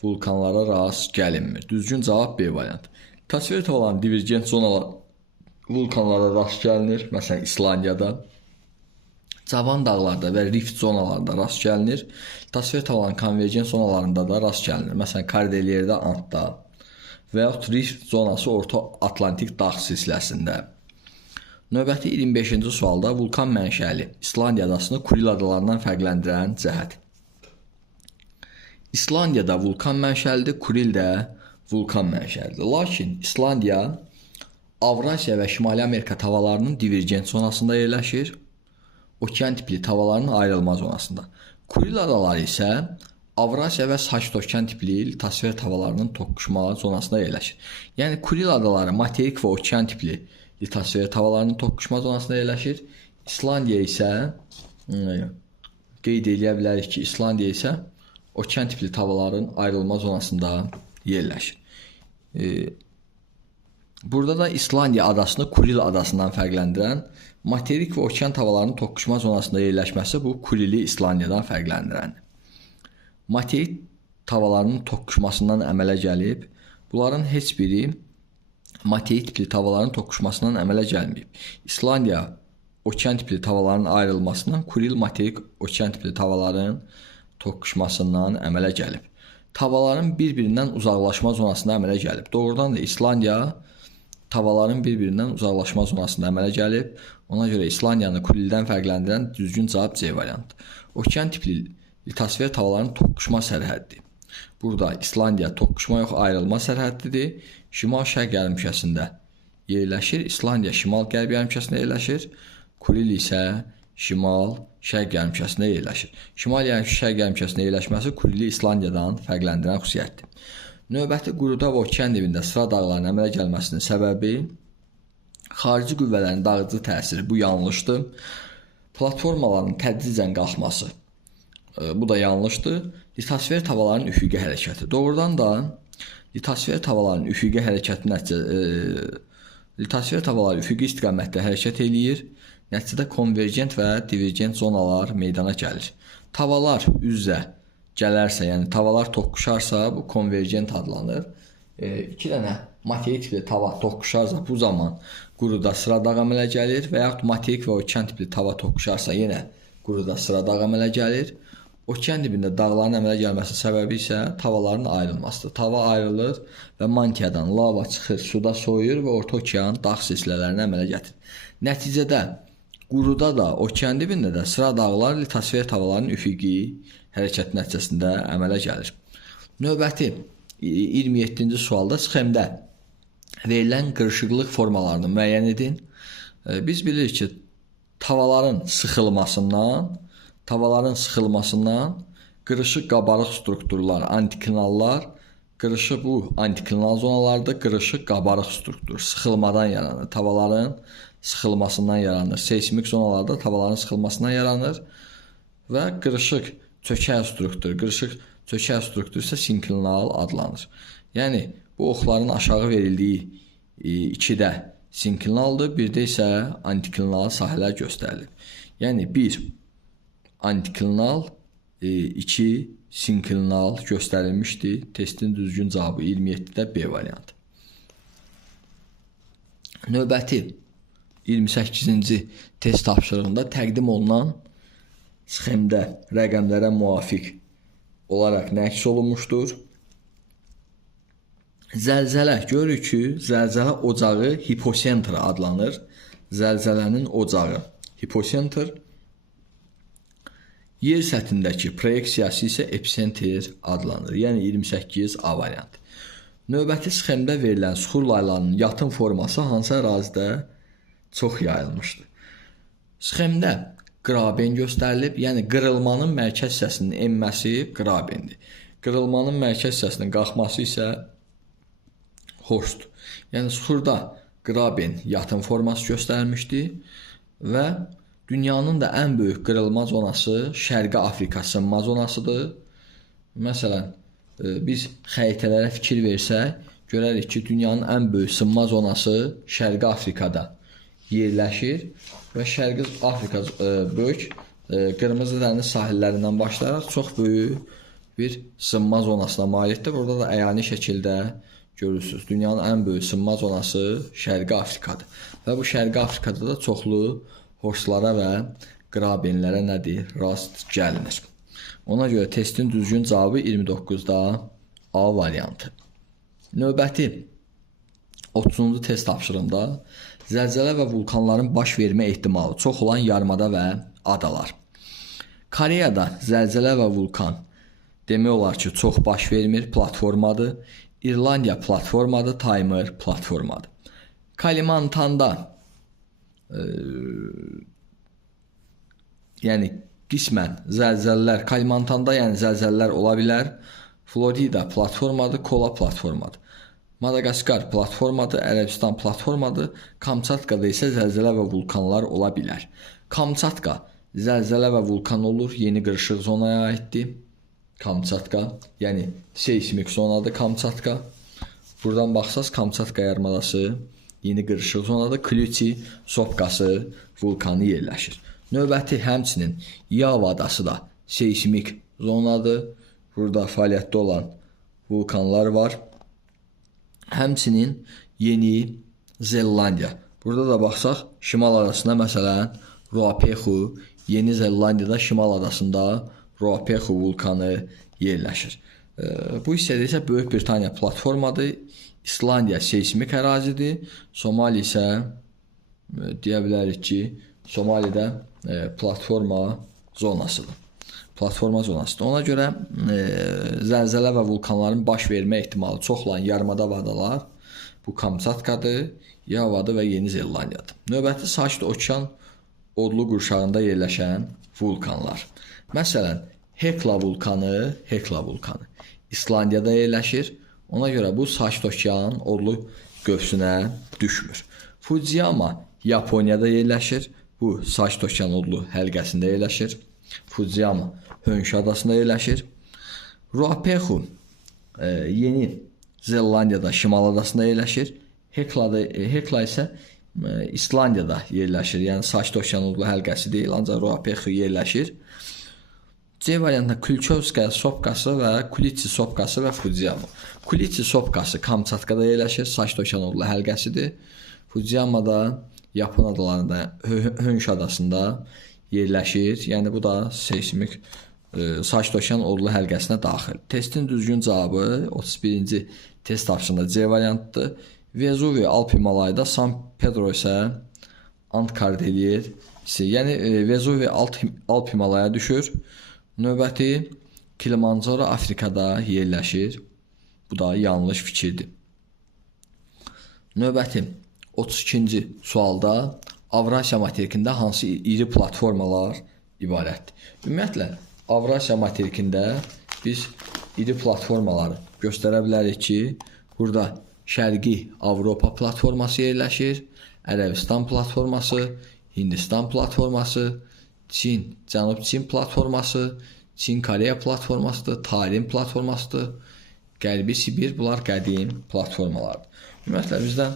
vulkanlara rast gəlinmir. Düzgün cavab B variantı. Litosfer tavalarının divergent zonaları vulkanlara rast gəlinir. Məsələn, İslandiyada, cavan dağlarda və rift zonalarında rast gəlinir. Litosfer tavalarının konvergent zonalarında da rast gəlinir. Məsələn, Kordilyerdə, Antda və yaxud rift zonası Orta Atlantik dağ silsiləsində. Növbəti 25-ci sualda vulkan mənşəli İslandiya adasını Kuril adalarından fərqləndirən cəhət. İslandiyada vulkan mənşəlidir, Kuril də vulkan mənşəlidir. Lakin İslandiya Avrasiya və Şimali Amerika tavalarının divergent zonasında yerləşir. Okean tipli tavalarının ayrılma zonasında. Kuril adaları isə Avrasiya və Sakit okean tipli litosfer tavalarının toqquşma zonasında yerləşir. Yəni Kuril adaları materik və okean tipli litosfer tavalarının toqquşma zonasında yerləşir. İslandiya isə qeyd edə bilərik ki, İslandiya isə okean tipli tavalarının ayrılma zonasında yerləşir. Burada da İslandiya adasını Kuril adasından fərqləndirən materik və okean tavalarının toqquşma zonasında yerləşməsi bu Kurili İslandiyadan fərqləndirən. Materik tavalarının toqquşmasından əmələ gəlib, bunların heç biri materik tipli tavalarının toqquşmasından əmələ gəlməyib. İslandiya okean tipli tavalarının ayrılmasından, Kuril materik okean tipli tavalarının toqquşmasından əmələ gəlib. Tavaların bir-birindən uzaqlaşma zonasında əmələ gəlib. Doğrudan da İslandiya tavaların bir-birindən uzaqlaşma zonasında əmələ gəlib. Ona görə İslandiyanı Kurildən fərqləndirən düzgün cavab C variantı. Okean tipli litosfer tavalarının toqquşma sərhəddi. Burada İslandiya toqquşma yox, ayrılma sərhəddidir. Şimal-şərq yarımkürəsində yerləşir. İslandiya şimal-qərb yarımkürəsində yerləşir. Kuril isə şimal-şərq yarımkürəsində yerləşir. Şimal-şərq yarımkürəsində yerləşməsi Kurili İslandiyadan fərqləndirən xüsusiyyətdir. Növbəti quruda və okean dibində sıra dağların əmələ gəlməsinin səbəbi xarici qüvvələrin dağıdıcı təsiri. Bu yanlışdır. Platformaların tədricən qalxması. Bu da yanlışdır. Litosfer tavalarının üfüqi hərəkəti. Doğrudan da litosfer tavalarının üfüqi hərəkəti litosfer tavalar üfüqi istiqamətdə hərəkət eləyir. Nəticədə konvergent və divergent zonalar meydana gəlir. Tavalar üz-üzə gələrsə, yəni tavalar toqquşarsa, bu konvergent adlanır. İki dənə materik tipli tava toqquşarsa, bu zaman quruda sıra dağ əmələ gəlir və yaxud materik və okean tipli tava toqquşarsa, yenə quruda sıra dağ əmələ gəlir. Okean dibində dağların əmələ gəlməsi səbəbi isə tavalarının ayrılmasıdır. Tava ayrılır və mantiyadan lava çıxır, suda soyuyur və Orta okean dağ silsilələrini əmələ gətirir. Nəticədə quruda da, okean dibində də sıra dağlar litosfer tavalarının üfüqi hərəkəti nəticəsində əmələ gəlir. Növbəti 27-ci sualda sxemdə verilən qırışıqlıq formalarını müəyyən edin. Biz bilirik ki, tavaların sıxılmasından qırışıq qabarıq strukturlar, antiklinallar, qırışıq bu antiklinal zonalarda qırışıq qabarıq struktur sıxılmadan yaranır. Tavaların sıxılmasından yaranır. Seismik zonalarda tavaların sıxılmasından yaranır və qırışıq çökək struktur, qırışıq çökək struktur isə sinklinal adlanır. Yəni bu oxların aşağı verildiyi ikidə sinklinaldır, birdə isə antiklinal sahələr göstərilir. Yəni 1 antiklinal, 2 sinklinal göstərilmişdir. Testin düzgün cavabı 27-də B variantı. Növbəti 28-ci test tapşırığında təqdim olunan sxemdə rəqəmlərə müvafiq olaraq nə əks olunmuşdur? Zəlzələ, görürük ki, zəlzələ ocağı hipocentr adlanır. Zəlzələnin ocağı hipocentr. Yer səthindəki proyeksiyası isə epicentr adlanır. Yəni 28 A variantı. Növbəti sxemdə verilən süxur laylarının yatın forması hansı ərazidə çox yayılmışdır? Sxemdə qraben göstərilib, yəni qırılmanın mərkəz hissəsinin enməsi qrabendir. Qırılmanın mərkəz hissəsinin qalxması isə horsdur. Yəni süxurda qraben yatın forması göstərilmişdir və dünyanın da ən böyük qırılma zonası Şərqi Afrika sınma zonasıdır. Məsələn, biz xəritələrə fikir versək, görərik ki, dünyanın ən böyük sınma zonası Şərqi Afrikada yerləşir və Şərqi Afrika böyük Qırmızı dəniz sahillərindən başlayaraq çox böyük bir sınma zonasına malikdir. Burada da əyani şəkildə görürsünüz. Dünyanın ən böyük sınma zonası Şərqi Afrikadır. Və bu Şərqi Afrikada da çoxlu horslara və qrabenlərə nədir? Rast gəlinir. Ona görə testin düzgün cavabı 29-da A variantı. Növbəti 30-cu test tapşırığında zəlzələ və vulkanların baş vermə ehtimalı çox olan yarımada və adalar. Koreyada zəlzələ və vulkan demək olar ki, çox baş vermir, platformadır. İrlandiya platformadır, Taymır platformadır. Kalimantan'da yəni qismən zəlzələlər, Kalimantan'da yəni zəlzələlər ola bilər. Florida platformadır, Kola platformadır. Madagaskar platformadır, Ərəbistan platformadır. Kamçatkada isə zəlzələ və vulkanlar ola bilər. Kamçatka zəlzələ və vulkan olur, yeni qırışıq zonaya aiddir. Kamçatka, yəni seismik zonadır Kamçatka. Buradan baxsaz Kamçatka yarımadası yeni qırışıq zonadır. Klüçi sopkası vulkanı yerləşir. Növbəti həmçinin Yava adası da seismik zonadır. Burada fəaliyyətdə olan vulkanlar var. Həmçinin Yeni Zelandiya. Burada da baxsaq şimal adasında məsələn Ruapehu, Yeni Zelandiyada şimal adasında Ruapehu vulkanı yerləşir. Bu hissədə isə Böyük Britaniya platformadır. İslandiya seismik ərazidir. Somali isə deyə bilərik ki, Somalidə platforma zonasıdır. Platforma zonasıdır. Ona görə zəlzələ və vulkanların baş vermə ehtimalı çox olan yarımada və adalar bu Kamçatkadır, Yavadır və Yeni Zelandiyadır. Növbəti Sakit Okean odlu qurşağında yerləşən vulkanlar. Məsələn, Hekla vulkanı İslandiyada yerləşir. Ona görə bu Sakit Okean odlu qövsünə düşmür. Fujiyama Yaponiyada yerləşir. Bu Sakit Okean odlu həlqəsində yerləşir. Fujiyama Honshu adasında yerləşir. Ruapehu Yeni Zelandiyada şimal adasında yerləşir. Hekla isə İslandiyada yerləşir. Yəni Sakit Okean odlu həlqəsi deyil, ancaq Ruapehu yerləşir. C variantında Kulçovskaya sopkası və Kuliçi sopkası və Fujiyama. Kuliçi sopkası Kamçatkada yerləşir, Sakit Okean odlu həlqəsidir. Fujiyamada Yapon adalarında Honshu adasında yerləşir. Yəni bu da seismik Sakit Okean odlu həlqəsinə daxil. Testin düzgün cavabı 31-ci test tapşırığında C variantıdır. Vezuvi Alp Himalayada, San Pedro isə Ant Kordilyer. Yəni Vezuvi Alp Himalaya düşür. Növbəti Kilimanjaro Afrikada yerləşir. Bu da yanlış fikirdir. Növbəti 32-ci sualda Avrasiya materikində hansı iri platformalar ibarətdir? Ümumiyyətlə, Avrasiya materikində biz iri platformaları göstərə bilərik ki, burada Şərqi Avropa platforması yerləşir, Ərəbistan platforması, Hindistan platforması, Çin, Cənub Çin platforması, Çin-Koreya platformasıdır, Tarim platformasıdır, Qərbi Sibir, bunlar qədim platformalardır. Ümumiyyətlə, bizdən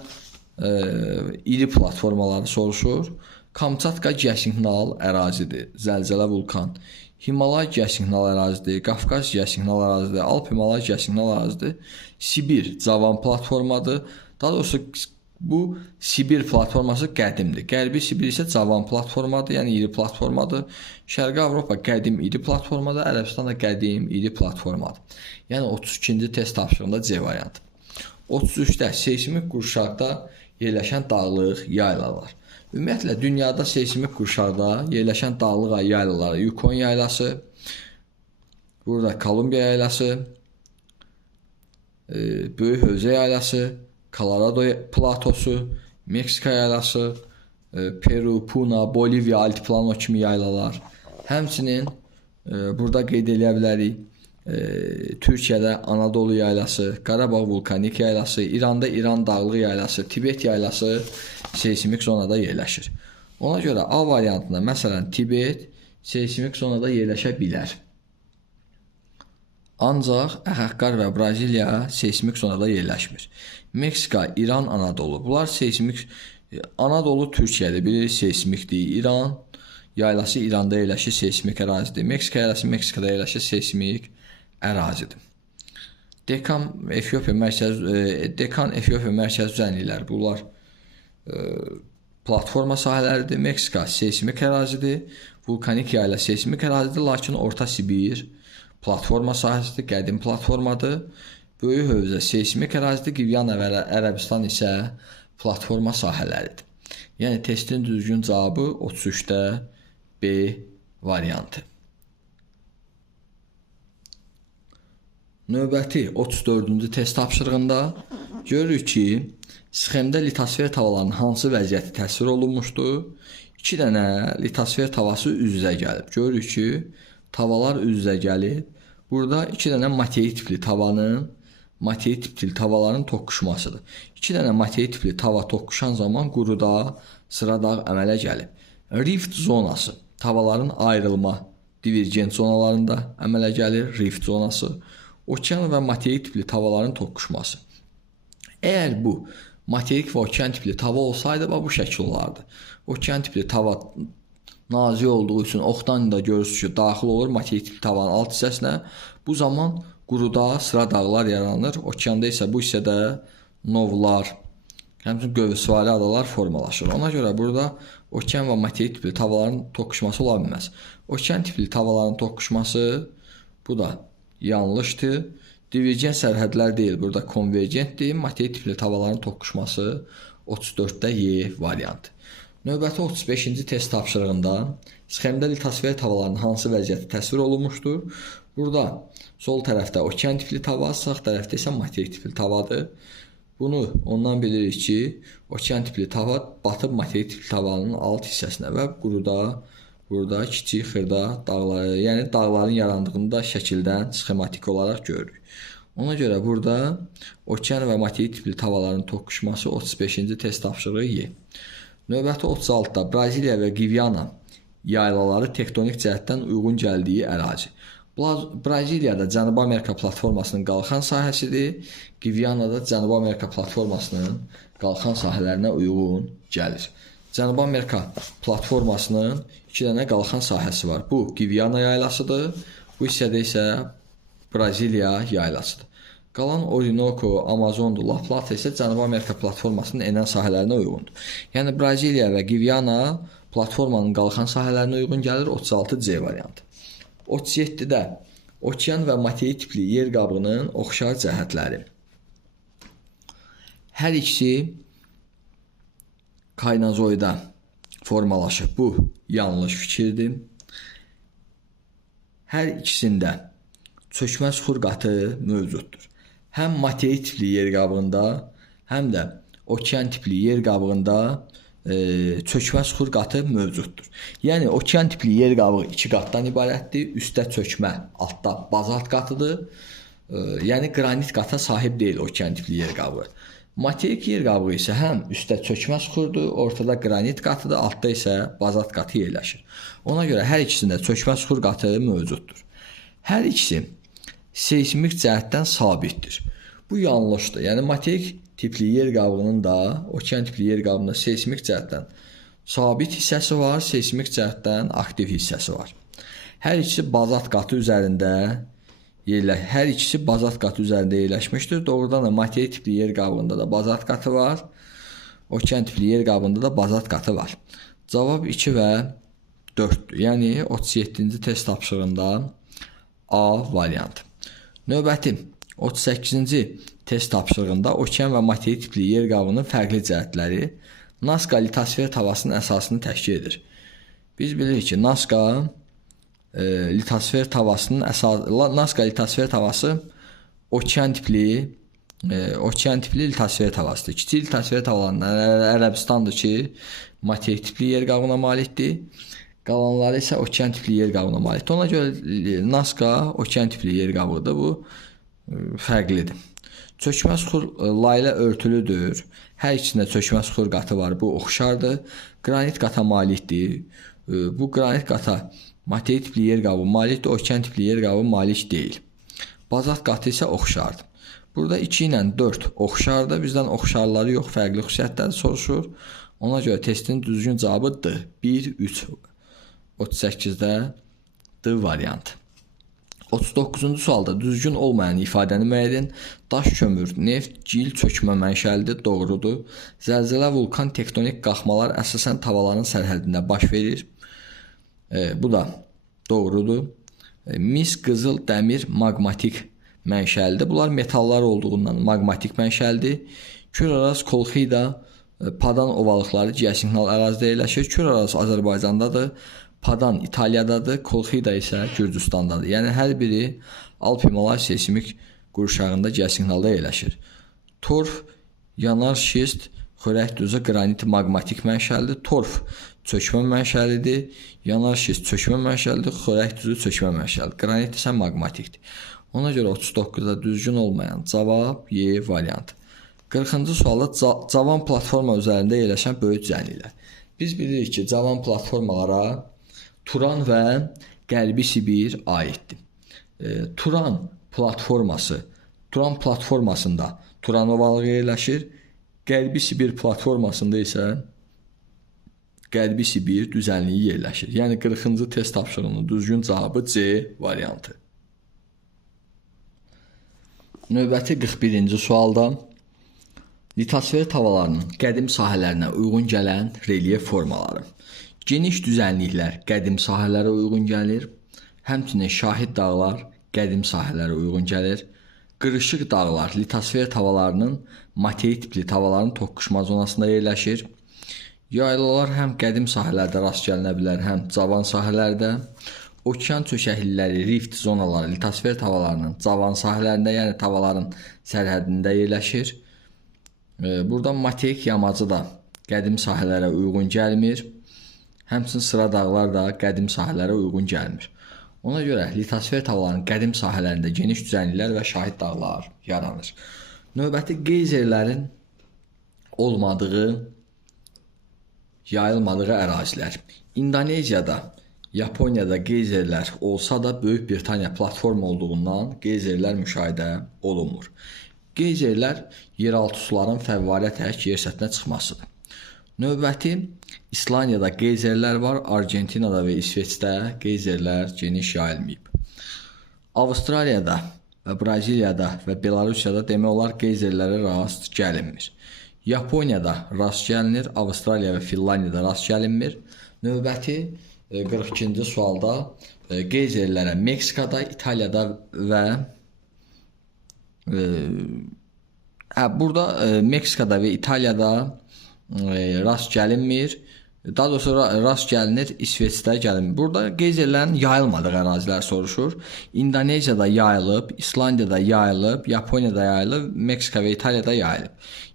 iri platformaları soruşur. Kamçatka geosignal ərazidir, zəlzələ vulkan. Himalay geosignal ərazidir, Qafqaz geosignal ərazidir, Alp Himalay geosignal ərazidir. Sibir cavan platformadır. Daha doğrusu bu Sibir platforması qədimdir. Qərbi Sibir isə cavan platformadır, yəni iri platformadır. Şərqi Avropa qədim iri platformadır, Ərəbistan da qədim iri platformadır. Yəni 32-ci test tapşırığında C variantı. 33-də seismik qurşaqda yerləşən dağlıq yaylalar. Ümumiyyətlə, dünyada seismik qurşaqda yerləşən dağlıq yaylaları Yukon yaylası, burada Kolumbiya yaylası, Böyük Hövzə yaylası, Kolorado platosu, Meksika yaylası, Peru, Puna, Bolivya, Altiplano kimi yaylalar. Həmçinin burada qeyd edə bilərik Türkiyədə Anadolu yaylası, Qarabağ vulkanik yaylası, İranda İran dağlıq yaylası, Tibet yaylası seysmik zonada yerləşir. Ona görə A variantında məsələn Tibet seysmik zonada yerləşə bilər. Ancaq Əhəqqar və Braziliya seysmik zonada yerləşmir. Meksika, İran, Anadolu. Bunlar seysmik. Anadolu Türkiyədə bilir, seysmikdir. İran yaylası İranda yerləşir, seysmik ərazidir. Meksika yaylası Meksikada yerləşir, seysmik ərazidir. Dekan Efiopiya mərkəzi düzənlikləri. Bunlar platforma sahələridir. Meksika seysmik ərazidir. Vulkanik yayla seysmik ərazidir, lakin Orta Sibir platforma sahəsidir, qədim platformadır. Böyük Hövzə seysmik ərazidir, Qivana və Ərəbistan isə platforma sahələridir. Yəni testin düzgün cavabı 33-də B variantı. Növbəti 34-cü test tapşırığında görürük ki, sxemdə litosfer tavalarının hansı vəziyyəti təsvir olunmuşdur? 2 dənə litosfer tavası üz-üzə gəlib. Görürük ki, tavalar üz-üzə gəlib. Burada 2 dənə materik tipli tavanın, materik tipli tavalarının toqquşmasıdır. 2 dənə materik tipli tava toqquşan zaman quruda sıra dağ əmələ gəlib. Rift zonası tavalarının ayrılma divergent zonalarında əmələ gəlir. Rift zonası okean və materik tipli tavalarının toqquşması. Əgər bu materik və okean tipli tava olsaydı bu şəkil olardı. Okean tipli tava nazik olduğu üçün oxdan da görürsünüz ki, daxil olur materik tipli tavanın alt hissəsinə. Bu zaman quruda sıra dağlar yaranır. Okeanda isə bu hissədə novlar, həmçinin qövsvari adalar formalaşır. Ona görə burada okean və materik tipli tavalarının toqquşması ola bilməz. Okean tipli tavalarının toqquşması bu da yanlışdır. Divergent sərhədlər deyil, burada konvergentdir. Materik tipli tavalarının toqquşması 34-də Y variantı. Növbəti 35-ci test tapşırığında sxemdə litosfer tavalarının hansı vəziyyəti təsvir olunmuşdur? Burada sol tərəfdə okean tipli tava, sağ tərəfdə isə materik tipli tavadır. Bunu ondan bilirik ki, okean tipli tava batıb materik tipli tavanın alt hissəsinə və quruda burada kiçik xırda dağlar, yəni dağların yarandığını da şəkildən sxematik olaraq görürük. Ona görə burada okean və materik tipli tavalarının toqquşması 35-ci test tapşırığı Y. Növbəti 36-da Braziliya və Qivana yaylaları tektonik cəhətdən uyğun gəldiyi ərazi. Braziliyada Cənubi Amerika platformasının qalxan sahəsidir. Qviyanada Cənubi Amerika platformasının qalxan sahələrinə uyğun gəlir. Cənubi Amerika platformasının 2 dənə qalxan sahəsi var. Bu Qviyana yaylasıdır. Bu hissədə isə Braziliya yaylasıdır. Qalan Orinoco, Amazondur, La Plata isə Cənubi Amerika platformasının enən sahələrinə uyğundur. Yəni Braziliya və Qviyana platformanın qalxan sahələrinə uyğun gəlir. 36C variantı. 37-də okean və materik tipli yer qabığının oxşar cəhətləri. Hər ikisi kaynazoida formalaşır. Bu yanlış fikirdir. Hər ikisində çökmə süxur qatı mövcuddur. Həm materik tipli yer qabığında, həm də okean tipli yer qabığında çökmə süxur qatı mövcuddur. Yəni okean tipli yer qabığı 2 qatdan ibarətdir. Üstdə çökmə, altda bazalt qatıdır. Yəni qranit qata sahib deyil okean tipli yer qabığı. Materik yer qabığı isə həm üstdə çökmə süxurdur, ortada qranit qatıdır, altda isə bazalt qatı yerləşir. Ona görə hər ikisində çökmə süxur qatı mövcuddur. Hər ikisi seysmik cəhətdən sabitdir. Bu yanlışdır. Yəni materik tipli yer qabığının da okean tipli yer qabığında seysmik cəhətdən sabit hissəsi var, seysmik cəhətdən aktiv hissəsi var. Hər ikisi bazalt qatı üzərində yerləşmişdir. Doğrudan da materik tipli yer qabığında da bazalt qatı var. Okean tipli yer qabığında da bazalt qatı var. Cavab 2 və 4-dür. Yəni 37-ci test tapşırığında A variantı. Növbəti 38-ci test tapşırığında okean və materik tipli yer qabığının fərqli cəhətləri Nazca litosfer tavasının əsasını təşkil edir. Biz bilirik ki, Nazca litosfer tavası okean tipli okean tipli litosfer havasıdır. Kiçik litosfer havalarından Ərəbistandır ki, materik tipli yer qabına malikdir. Qalanları isə okean tipli yer qabına malikdir. Ona görə Nazca okean tipli yer qabıdır. Bu fərqlidir. Çökmə suxur layla örtülüdür. Hər ikisində çökmə suxur qatı var. Bu oxşardır. Qranit qata malikdir. Bu qranit qata materik tipli yer qabı malikdir. Okean tipli yer qabı malik deyil. Bazalt qatı isə oxşardır. Burada 2 ilə 4 oxşardır. Bizdən oxşarları yox, fərqli xüsusiyyətləri soruşur. Ona görə testin düzgün cavabı D. 1, 3, 38-də D variantı. 39-cu sualda düzgün olmayan ifadəni müəyyən edin. Daş, kömür, neft, gil çökmə mənşəlidir, doğrudur. Zəlzələ, vulkan, tektonik qalxmalar əsasən tavaların sərhədində baş verir. Bu da doğrudur. Mis, qızıl, dəmir, maqmatik mənşəlidir. Bunlar metallar olduğundan maqmatik mənşəlidir. Kür-Araz, Kolxida, Padan ovalıqları geosignal ərazidə yerləşir. Kür-Araz Azərbaycandadır. Padan İtaliyadadır. Kolxida isə Gürcüstandadır. Yəni hər biri Alp-Himalay seismik qurşağında geosignalda yerləşir. Torf, yanar şist, xörək duzu, qranit maqmatik mənşəlidir. Torf çökmə mənşəlidir. Yanar şist çökmə mənşəlidir. Xörək duzu çökmə mənşəlidir. Qranit isə maqmatikdir. Ona görə 39-da düzgün olmayan cavab Y variantı. 40-cı sualda cavan platforma üzərində yerləşən böyük düzənliklər. Biz bilirik ki, cavan platformalara Turan və Qərbi Sibir aiddir. Turan platformasında Turan ovalığı yerləşir. Qərbi Sibir platformasında isə Qərbi Sibir düzənliyi yerləşir. Yəni 40-cı test tapşırığının düzgün cavabı C variantı. Növbəti 41-ci sualda litosfer tavalarının qədim sahələrinə uyğun gələn relyef formaları. Geniş düzənliklər qədim sahələrə uyğun gəlir. Həmçinin şahid dağlar qədim sahələrə uyğun gəlir. Qırışıq dağlar litosfer tavalarının materik tipli tavalarının toqquşma zonasında yerləşir. Yaylalar həm qədim sahələrdə rast gəlinə bilər, həm cavan sahələrdə. Okean çökəklikləri, rift zonaları litosfer tavalarının cavan sahələrində, yəni tavaların sərhədində yerləşir. Burada materik yamacı da qədim sahələrə uyğun gəlmir. Həmçinin sıra dağlar da qədim sahələrə uyğun gəlmir. Ona görə litosfer tavalarının qədim sahələrində geniş düzənliklər və şahid dağlar yaranır. Növbəti geyzerlərin olmadığı, yayılmadığı ərazilər. İndoneziyada, Yaponiyada geyzerlər olsa da Böyük Britaniya platform olduğundan geyzerlər müşahidə olunmur. Geyzerlər yeraltı suların fəvvarə tərk yer səthinə çıxmasıdır. Növbəti İslandiyada geyzerlər var, Argentinada və İsveçdə geyzerlər geniş yayılmayıb. Avstraliyada və Braziliyada və Belarusiyada demək olar geyzerlərə rast gəlinmir. Yaponiyada rast gəlinir, Avstraliya və Finlandiyada rast gəlinmir. Növbəti 42-ci sualda geyzerlərə Meksikada, İtaliyada və burada Meksikada və İtaliyada rast gəlinmir. Daha doğrusu rast gəlinir, İsveçdə gəlinmir. Burada geyzerlərin yayılmadığı ərazilər soruşur. İndoneziyada yayılıb, İslandiyada yayılıb, Yaponiyada yayılıb, Meksika və İtaliyada yayılıb.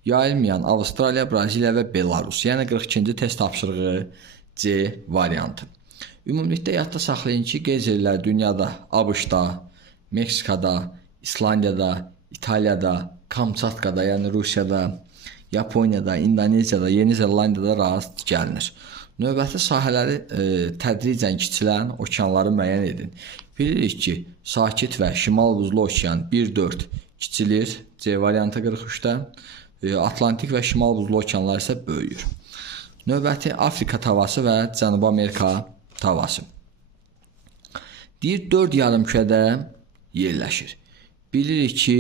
Yayılmayan Avstraliya, Braziliya və Belarus. Yəni 42-ci test tapşırığı C variantı. Ümumilikdə yadda saxlayın ki, geyzerlər dünyada ABŞ-da, Meksikada, İslandiyada, İtaliyada, Kamçatkada, yəni Rusiyada, Yaponiyada, İndoneziyada, Yeni Zelandiyada rast gəlinir. Növbəti sahələri tədricən kiçilən okeanları müəyyən edin. Bilirik ki, Sakit və Şimal Buzlu Okean 1-4 kiçilir, C variantı 43-də. Atlantik və Şimal Buzlu Okeanlar isə böyüyür. Növbəti Afrika tavası və Cənubi Amerika tavası. Deyir, 4 yarımkürədə yerləşir. Bilirik ki,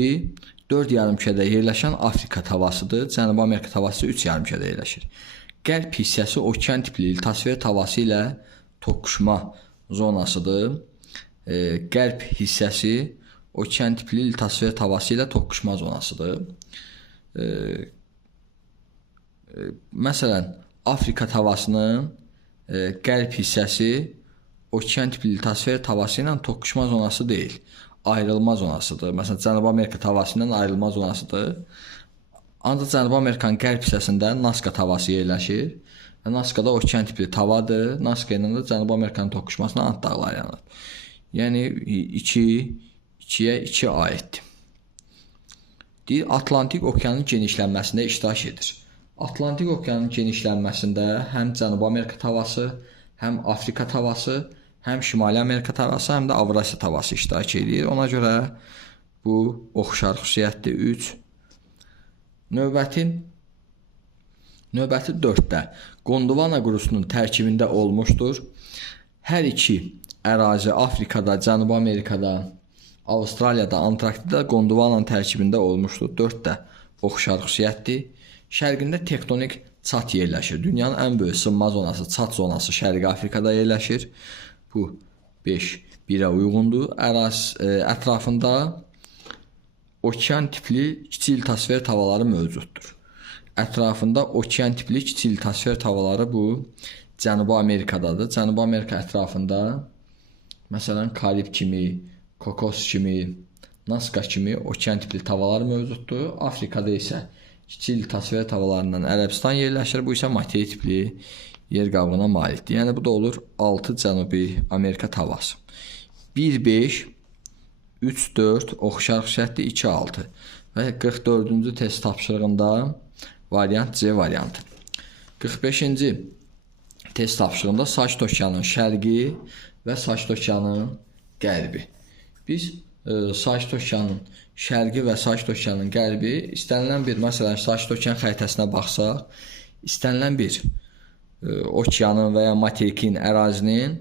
4 yarımkürədə yerləşən Afrika tavasıdır. Cənubi Amerika tavası 3 yarımkürədə yerləşir. Qərb hissəsi okean tipli litosfer tavası ilə toqquşma zonasıdır. Qərb hissəsi okean tipli litosfer tavası ilə toqquşma zonasıdır. Məsələn, Afrika tavasının qərb hissəsi okean tipli litosfer tavası ilə toqquşma zonası deyil. ayrılma zonasıdır. Məsələn, Cənubi Amerika tavasından ayrılma zonasıdır. Ancaq Cənubi Amerikanın qərb hissəsində Naska tavası yerləşir. Və Naskada okean tipli tavadır. Naska ilə də Cənubi Amerikanın toqquşmasına Ant dağları yanır. Yəni 2-yə 2 aiddir. Deyir, Atlantik okeanın genişlənməsində iştirak edir. Atlantik okeanın genişlənməsində həm Cənubi Amerika tavası, həm Afrika tavası, həm Şimali Amerika tavası, həm də Avrasiya tavası iştirak edir. Ona görə bu oxşar xüsusiyyətdir. 3. Növbəti 4-də Gondwana qurusunun tərkibində olmuşdur. Hər iki ərazi Afrikada, Cənubi Amerikada, Avstraliyada, Antarktidada Gondwananın tərkibində olmuşdur. 4-də oxşar xüsusiyyətdir. Şərqində tektonik çat yerləşir. Dünyanın ən böyük sınma zonası, çat zonası Şərqi Afrikada yerləşir. Bu 5-1-ə uyğundur. Ətrafında okean tipli kiçik litosfer tavaları mövcuddur. Ətrafında okean tipli kiçik litosfer tavaları bu Cənubi Amerikadadır. Cənubi Amerika ətrafında məsələn Karib kimi, Kokos kimi, Naska kimi okean tipli tavalar mövcuddur. Afrikada isə kiçik litosfer tavalarından Ərəbistan yerləşir. Bu isə materik tipli yer qabığına malikdir. Yəni bu da olur 6 Cənubi Amerika tavası. 1-5, 3-4 oxşar xüsusiyyətli 2-6 və 44-cü test tapşırığında variant C variantı. 45-ci test tapşırığında Sakit Okeanın şərqi və Sakit Okeanın qərbi. Biz Sakit Okeanın şərqi və Sakit Okeanın qərbi istənilən bir, məsələn, Sakit Okean xəritəsinə baxsaq, istənilən bir okeanın və ya materikin, ərazinin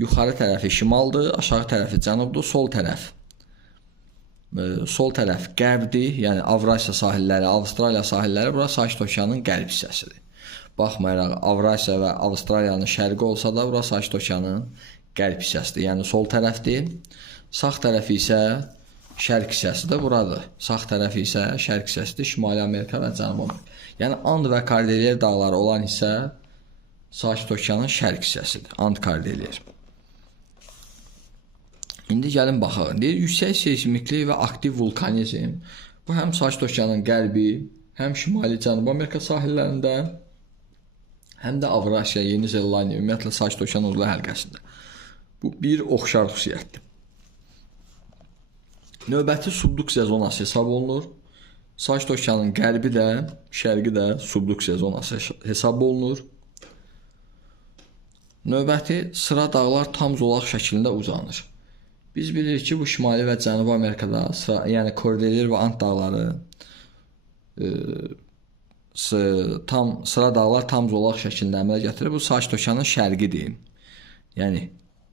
yuxarı tərəfi şimaldır, aşağı tərəfi cənubdur, sol tərəf qərbdir, yəni Avrasiya sahilləri, Avstraliya sahilləri, bura Sakit Okeanın qərb hissəsidir. Baxmayaraq Avrasiya və Avstraliyanın şərqi olsa da, bura Sakit Okeanın qərb hissəsidir, yəni sol tərəfdir. Sağ tərəfi isə şərq hissəsidir, buradır. Sağ tərəfi isə şərq hissəsidir, Şimali Amerika və Cənubi Amerika. Yəni Ant və Kordilyer dağları olan hissə Sakit Okeanın şərq hissəsidir, Ant Kordilyer. İndi gəlin baxaq. Deyir, yüksək seysmiklik və aktiv vulkanizm. Bu həm Sakit Okeanın qərbi, həm Şimali Cənubi Amerika sahillərində, həm də Avrasiya, Yeni Zelandiya, ümumiyyətlə Sakit Okean uzlu həlqəsində. Bu bir oxşar xüsusiyyətdir. Növbəti subduksiya zonası hesab olunur. Sakit Okeanın qərbi də, şərqi də subduksiya zonası hesab olunur. Növbəti sıra dağlar tam zolaq şəklində uzanır. Biz bilirik ki, bu Şimali və Cənubi Amerikada yəni Kordilyer və Ant dağları sıra dağlar tam zolaq şəklində əmələ gətirir. Bu Sakit Okeanın şərqidir. Yəni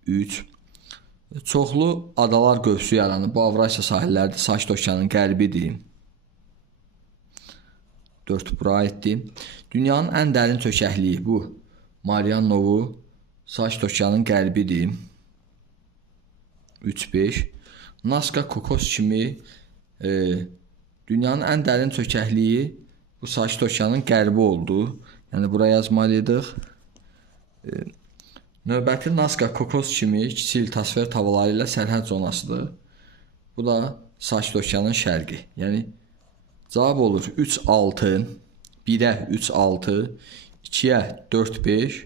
3. Çoxlu adalar qövsü yaranır. Bu Avrasiya sahillərdə Sakit Okeanın qərbidir. 4 bura aiddir. Dünyanın ən dərin çökəkliyi bu Marianovu Sakit Okeanın qərbidir. 3-5. Naska, Kokos kimi dünyanın ən dərin çökəkliyi bu Sakit Okeanın qərbi oldu. Yəni bura yazmalıydıq. Növbəti Naska, Kokos kimi kiçik litosfer tavaları ilə sərhəd zonasıdır. Bu da Sakit Okeanın şərqi. Yəni cavab olur 3-6, 1-ə 3-6, 2-yə 4-5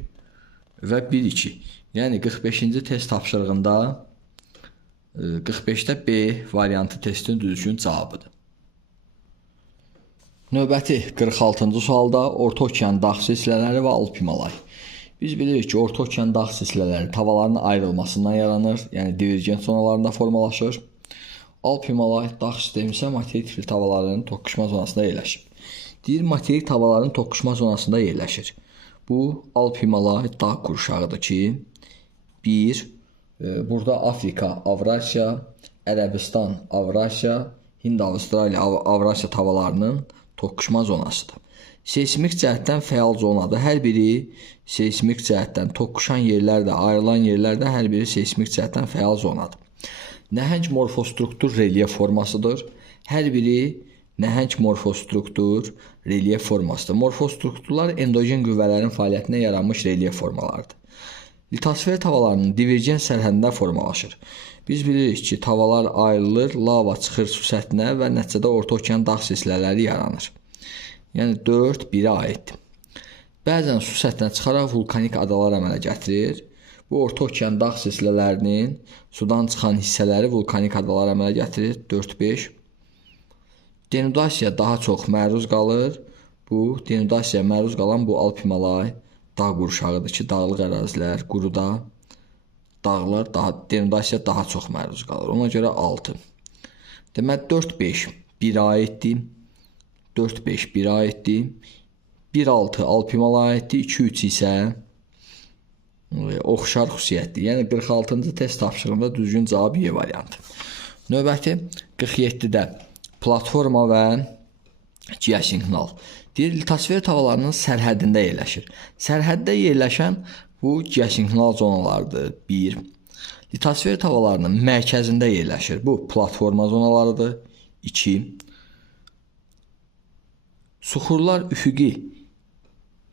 və 1-2. Yəni 45-ci test tapşırığında 45-də B variantı testin düzgün cavabıdır. Növbəti 46-cı sualda Orta Okean dağ silsilələri və Alp Himalay. Biz bilirik ki, Orta Okean dağ silsilələri tavaların ayrılmasından yaranır, yəni divergent zonalarında formalaşır. Alp Himalay dağ sistemi isə materik tipli tavaların toqquşma zonasında yerləşir. Deyir, materik tavaların toqquşma zonasında yerləşir. Bu Alp Himalay dağ qurşağıdır ki, burada Afrika, Avrasiya, Ərəbistan, Avrasiya, Hind, Avstraliya, Avrasiya tavalarının toqquşma zonasıdır. Seysmik cəhətdən fəal zonadır. Hər biri seysmik cəhətdən toqquşan yerlər də, ayrılan yerlər də hər biri seysmik cəhətdən fəal zonadır. Nəhəng morfostruktur relyef formasıdır. Hər biri nəhəng morfostruktur relyef formasıdır. Morfostrukturlar endogen qüvvələrin fəaliyyətinə yaranmış relyef formalardır. Litosfer tavalarının divergent sərhədində formalaşır. Biz bilirik ki, tavalar ayrılır, lava çıxır su səthinə və nəticədə orta okean dağ silsilələri yaranır. Yəni 4 1-ə aiddir. Bəzən su səthinə çıxaraq vulkanik adalar əmələ gətirir. Bu orta okean dağ silsilələrinin sudan çıxan hissələri vulkanik adalar əmələ gətirir. 4-5. Denudasiya daha çox məruz qalır. Bu denudasiyaya məruz qalan bu Alp-Himalay dağ qurşağıdır ki, dağlıq ərazilər, quruda dağlar denudasiya daha çox məruz qalır. Ona görə 6. Demək 4-5 1-ə aiddir. 4-5 1-ə aiddir. 1-6 Alp-Himalaya aiddir. 2-3 isə oxşar xüsusiyyətdir. Yəni 46-cı test tapşırığında düzgün cavab Y variantı. Növbəti 47-də platforma və geosignal. Deyir, litosfer tavalarının sərhədində yerləşir. Sərhəddə yerləşən bu geosignal zonalardır. 1. Litosfer tavalarının mərkəzində yerləşir. Bu platforma zonalarıdır. 2. Suxurlar üfüqi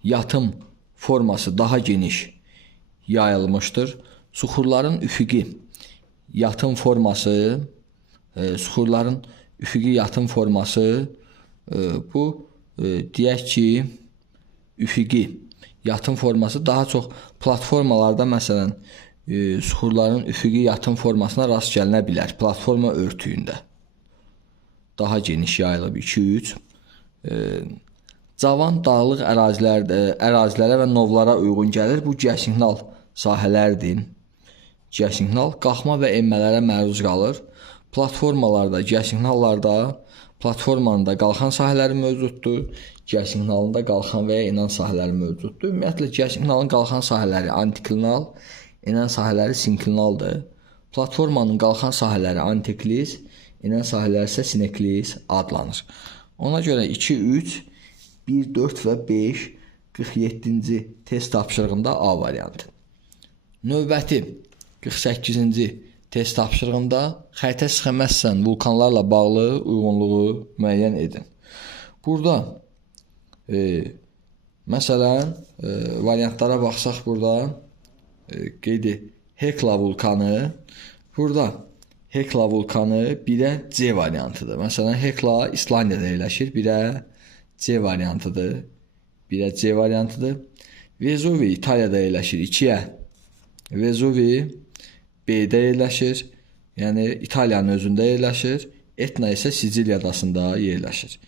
yatım forması daha geniş yayılmışdır. Suxurların üfüqi yatım forması bu deyək ki, üfüqi yatım forması daha çox platformalarda, məsələn, suxurların üfüqi yatım formasına rast gəlinə bilər. Platforma örtüyündə daha geniş yayılıb. 2-3. Cavan dağlıq ərazilərə və novlara uyğun gəlir. Bu geosignal sahələrdir. Geosignal qalxma və enmələrə məruz qalır. Platformalarda, geosignallarda platformanın da qalxan sahələri mövcuddur. Geosignalın da qalxan və ya enən sahələri mövcuddur. Ümumiyyətlə, geosignalın qalxan sahələri antiklinal, enən sahələri sinklinaldır. Platformanın qalxan sahələri antiklis, enən sahələri isə sineklis adlanır. Ona görə 2, 3, 1, 4 və 5 47-ci test tapşırığında A variantı. Növbəti 48-ci test tapşırığında xəritə sxeməsən vulkanlarla bağlı uyğunluğu müəyyən edin. Burada məsələn variantlara baxsaq, burada qeydi Hekla vulkanı. Burada Hekla vulkanı 1-ə C variantıdır. Məsələn, Hekla İslandiyada yerləşir. 1-ə C variantıdır. 1-ə C variantıdır. Vezuvi İtaliyada yerləşir. 2-ə Vezuvi B-də yerləşir. Yəni İtaliyanın özündə yerləşir. Etna isə Siciliya adasında yerləşir.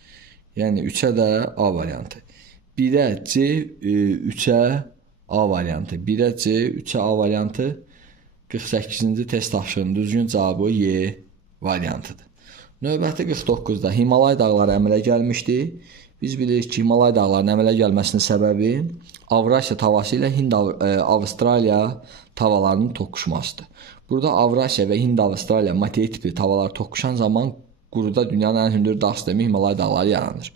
Yəni 3-ə də A variantı. 1-ə C, 3-ə A variantı. 1-ə C, 3-ə A variantı 48-ci test tapşırığının düzgün cavabı Y variantıdır. Növbəti 49-da Himalay dağları əmələ gəlmişdi. Biz bilirik ki, Himalay dağlarının əmələ gəlməsinin səbəbi Avrasiya tavası ilə Hind-Avstraliya tavalarının toqquşmasıdır. Burada Avrasiya və Hind-Avstraliya materik tipli tavalar toqquşan zaman quruda dünyanın ən hündür dağ sistemi Himalay dağları yaranır.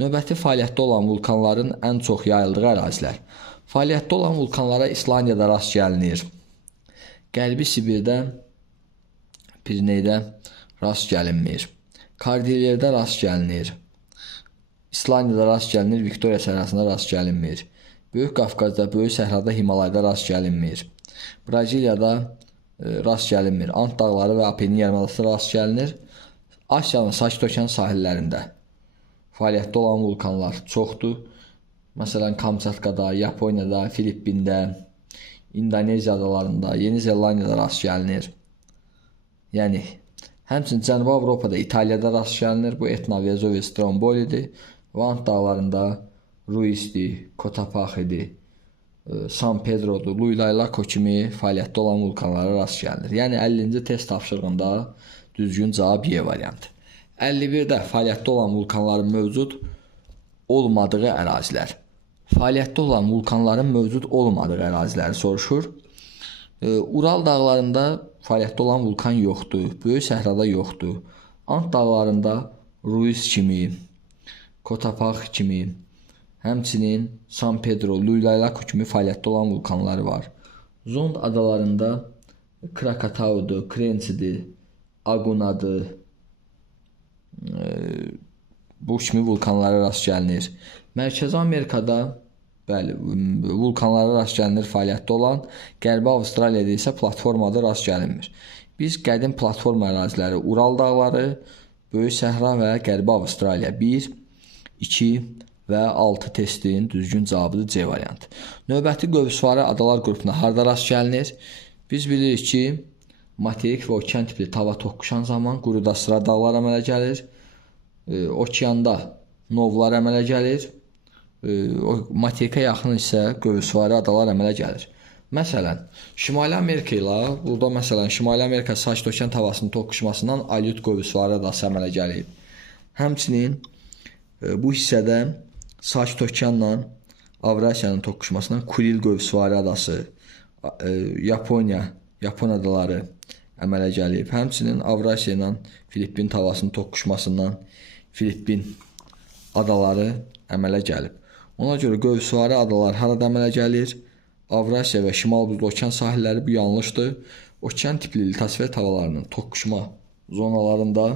Növbəti fəaliyyətdə olan vulkanların ən çox yayıldığı ərazilər. Fəaliyyətdə olan vulkanlara İslandiyada rast gəlinir. Qərbi Sibirdə, Pirineydə rast gəlinmir. Kordillerdə rast gəlinir. İslandiyada rast gəlinir, Viktoriya səhrasında rast gəlinmir. Böyük Qafqazda, Böyük Səhrada, Himalayda rast gəlinmir. Braziliyada rast gəlinmir. Ant dağları və Apennin yarımadası rast gəlinir. Asiyanın Sakit Okean sahillərində fəaliyyətdə olan vulkanlar çoxdur. Məsələn, Kamçatkada, Yaponiyada, Filippində, İndoneziya adalarında, Yeni Zelandiyada rast gəlinir. Yəni, həmçinin Cənubi Avropada, İtaliyada rast gəlinir. Bu Etna, Vezuvi, Strombolidir. Və Ant dağlarında Ruisdir, Cotopaxidir, San Pedro'dur, Luylaylako kimi fəaliyyətdə olan vulkanlara rast gəlinir. Yəni 50-ci test tapşırığında düzgün cavab Y variantı. 51-də fəaliyyətdə olan vulkanların mövcud olmadığı ərazilər. Fəaliyyətdə olan vulkanların mövcud olmadığı əraziləri soruşur. Ural dağlarında fəaliyyətdə olan vulkan yoxdur. Böyük səhrada yoxdur. Ant dağlarında Ruis kimi, Cotopaxi kimi, həmçinin San Pedro, Luylaylako kimi fəaliyyətdə olan vulkanlar var. Zond adalarında Krakatau'dur, Krensi'dir, Agunadır. Bu kimi vulkanlara rast gəlinir. Mərkəzi Amerikada bəli, vulkanlara rast gəlinir fəaliyyətdə olan. Qərbi Avstraliyada isə platformada rast gəlinmir. Biz qədim platforma əraziləri Ural dağları, Böyük Səhra və Qərbi Avstraliya 1, 2 və 6 testin düzgün cavabıdır C variantı. Növbəti qövsvarı adalar qrupuna harda rast gəlinir? Biz bilirik ki, materik və okean tipli tava toqquşan zaman quruda sıra dağlar əmələ gəlir. Okeanda novlar əmələ gəlir. Materikə yaxın isə qövsvarı adalar əmələ gəlir. Məsələn, Şimali Amerika ilə Şimali Amerika Sakit Okean tavasının toqquşmasından Alyut qövsvarı adası əmələ gəlir. Həmçinin bu hissədə Sakit Okeanla Avrasiyanın toqquşmasından Kuril qövsvarı adası, Yapon adaları əmələ gəlib. Həmçinin Avrasiya ilə Filippin tavasının toqquşmasından Filippin adaları əmələ gəlib. Ona görə qövsvarı adalar harada əmələ gəlir? Avrasiya və Şimal Buzlu Okean sahilləri, bu yanlışdır. Okean tipli litasfer tavalarının toqquşma zonalarında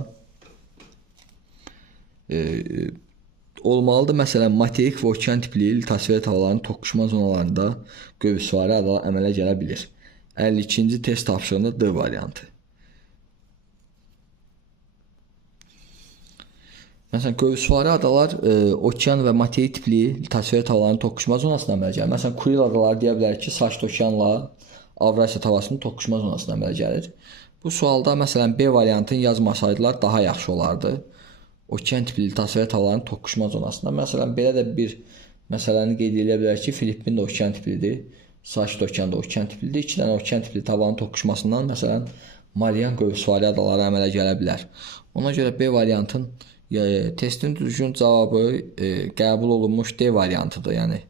olmalıdır. Məsələn, materik və okean tipli litasfer tavalarının toqquşma zonalarında qövsvarı adalar əmələ gələ bilir. 52-ci test tapşırığında D variantı. Məsələn, qövsvarı adalar okean və materik tipli litasfer tavalarının toqquşma zonasına əmələ gəlir. Məsələn, Kuril adaları deyə bilərik ki, Sakit Okeanla Avrasiya tavasının toqquşma zonasına əmələ gəlir. Bu sualda məsələn B variantını yazmasaydılar daha yaxşı olardı. Okean tipli litasfer tavalarının toqquşma zonasında. Məsələn, belə də bir məsələni qeyd edə bilərik ki, Filippin də okean tiplidir, Sakit Okean da okean tiplidir. İki dənə okean tipli tavanın toqquşmasından məsələn Marian qövsvarı adaları əmələ gələ bilər. Ona görə B variantın testin düzgün cavabı qəbul olunmuş D variantıdır. Yəni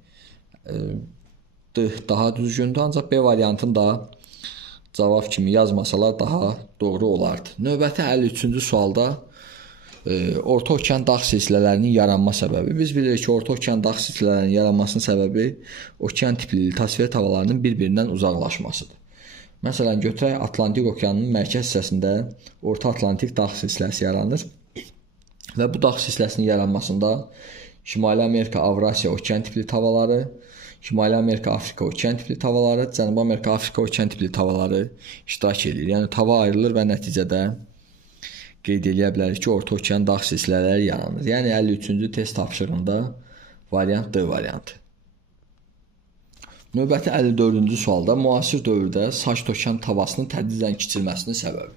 D daha düzgündür, ancaq B variantını da cavab kimi yazmasalar daha doğru olardı. Növbəti 53-cü sualda Orta Okean dağ silsilələrinin yaranma səbəbi. Biz bilirik ki, Orta Okean dağ silsilələrinin yaranmasının səbəbi okean tipli litasfer tavalarının bir-birindən uzaqlaşmasıdır. Məsələn, götürək Atlantik Okeanının mərkəz hissəsində Orta Atlantik dağ silsiləsi yaranır. Və bu dağ silsiləsinin yaranmasında Şimali Amerika, Avrasiya okean tipli tavalары, Şimali Amerika, Afrika okean tipli tavalары, Cənubi Amerika, Afrika okean tipli tavalары iştirak edir. Yəni tava ayrılır və nəticədə qeyd edə bilərik ki, Orta Okean dağ silsilələri yaranır. Yəni 53-cü test tapşırığında variant D variantı. Növbəti 54-cü sualda müasir dövrdə Sakit Okean tavasının tədricən kiçilməsinin səbəbi.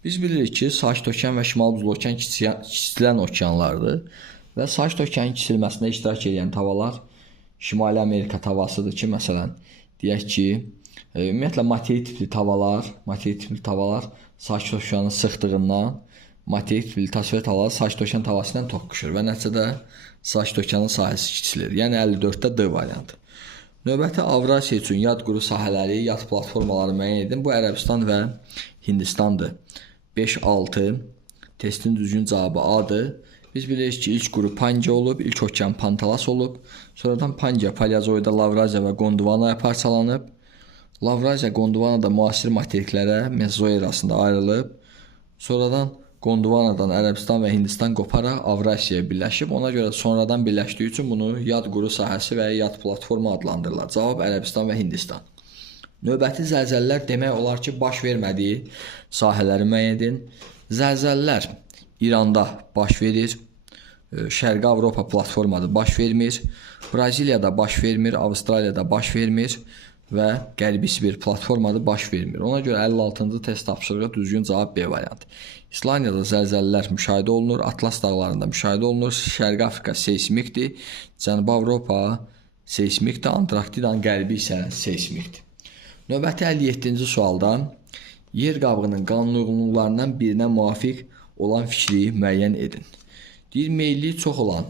Biz bilirik ki, Sakit Okean və Şimal Buzlu Okean kiçilən okeanlardır və Sakit Okeanın kiçilməsində iştirak edən tavalar Şimali Amerika tavasıdır ki, məsələn, deyək ki, ümumiyyətlə materik tipli tavalar Sakit Okeanın sıxdığından materik tipli litasfer tavalar Sakit Okean tavası ilə toqquşur və nəticədə Sakit Okeanın sahəsi kiçilir. Yəni 54-də D variantı. Növbəti Avrasiya üçün yad quru sahələri, yad platformaları müəyyən edin. Bu Ərəbistan və Hindistandır. 5-6 testin düzgün cavabı A'dır. Biz bilirik ki, ilk qrup Panca olub, ilk okean Pantalas olub. Sonradan Panca, Paleozoyda Lavraziya və Gondvanaya parçalanıb. Lavraziya, Gondvanada müasir materiklərə Mezozoy erasında ayrılıb. Sonradan Gondvanadan Ərəbistan və Hindistan qoparaq Avrasiyaya birləşib. Ona görə sonradan birləşdiyi üçün bunu yad quru sahəsi və yad platforma adlandırırlar. Cavab Ərəbistan və Hindistan. Növbəti zəlzələlər demək olar ki, baş vermədiyi sahələri müəyyən edin. Zəlzələlər İranda baş verir, Şərqi Avropa platformada baş vermir, Braziliyada baş vermir, Avstraliyada baş vermir və Qərbi Sibir platformada baş vermir. Ona görə 56-cı test tapşırığı düzgün cavab B variantı. İslandiyada zəlzələlər müşahidə olunur, Atlas dağlarında müşahidə olunur, Şərqi Afrika seysmikdir, Cənubi Avropa seysmikdir, Antarktidanın qərbi isə seysmikdir. Növbəti 57-ci sualda yer qabığının qanunlularından birinə müvafiq olan fikri müəyyən edin. Deyir, meyilliyi çox olan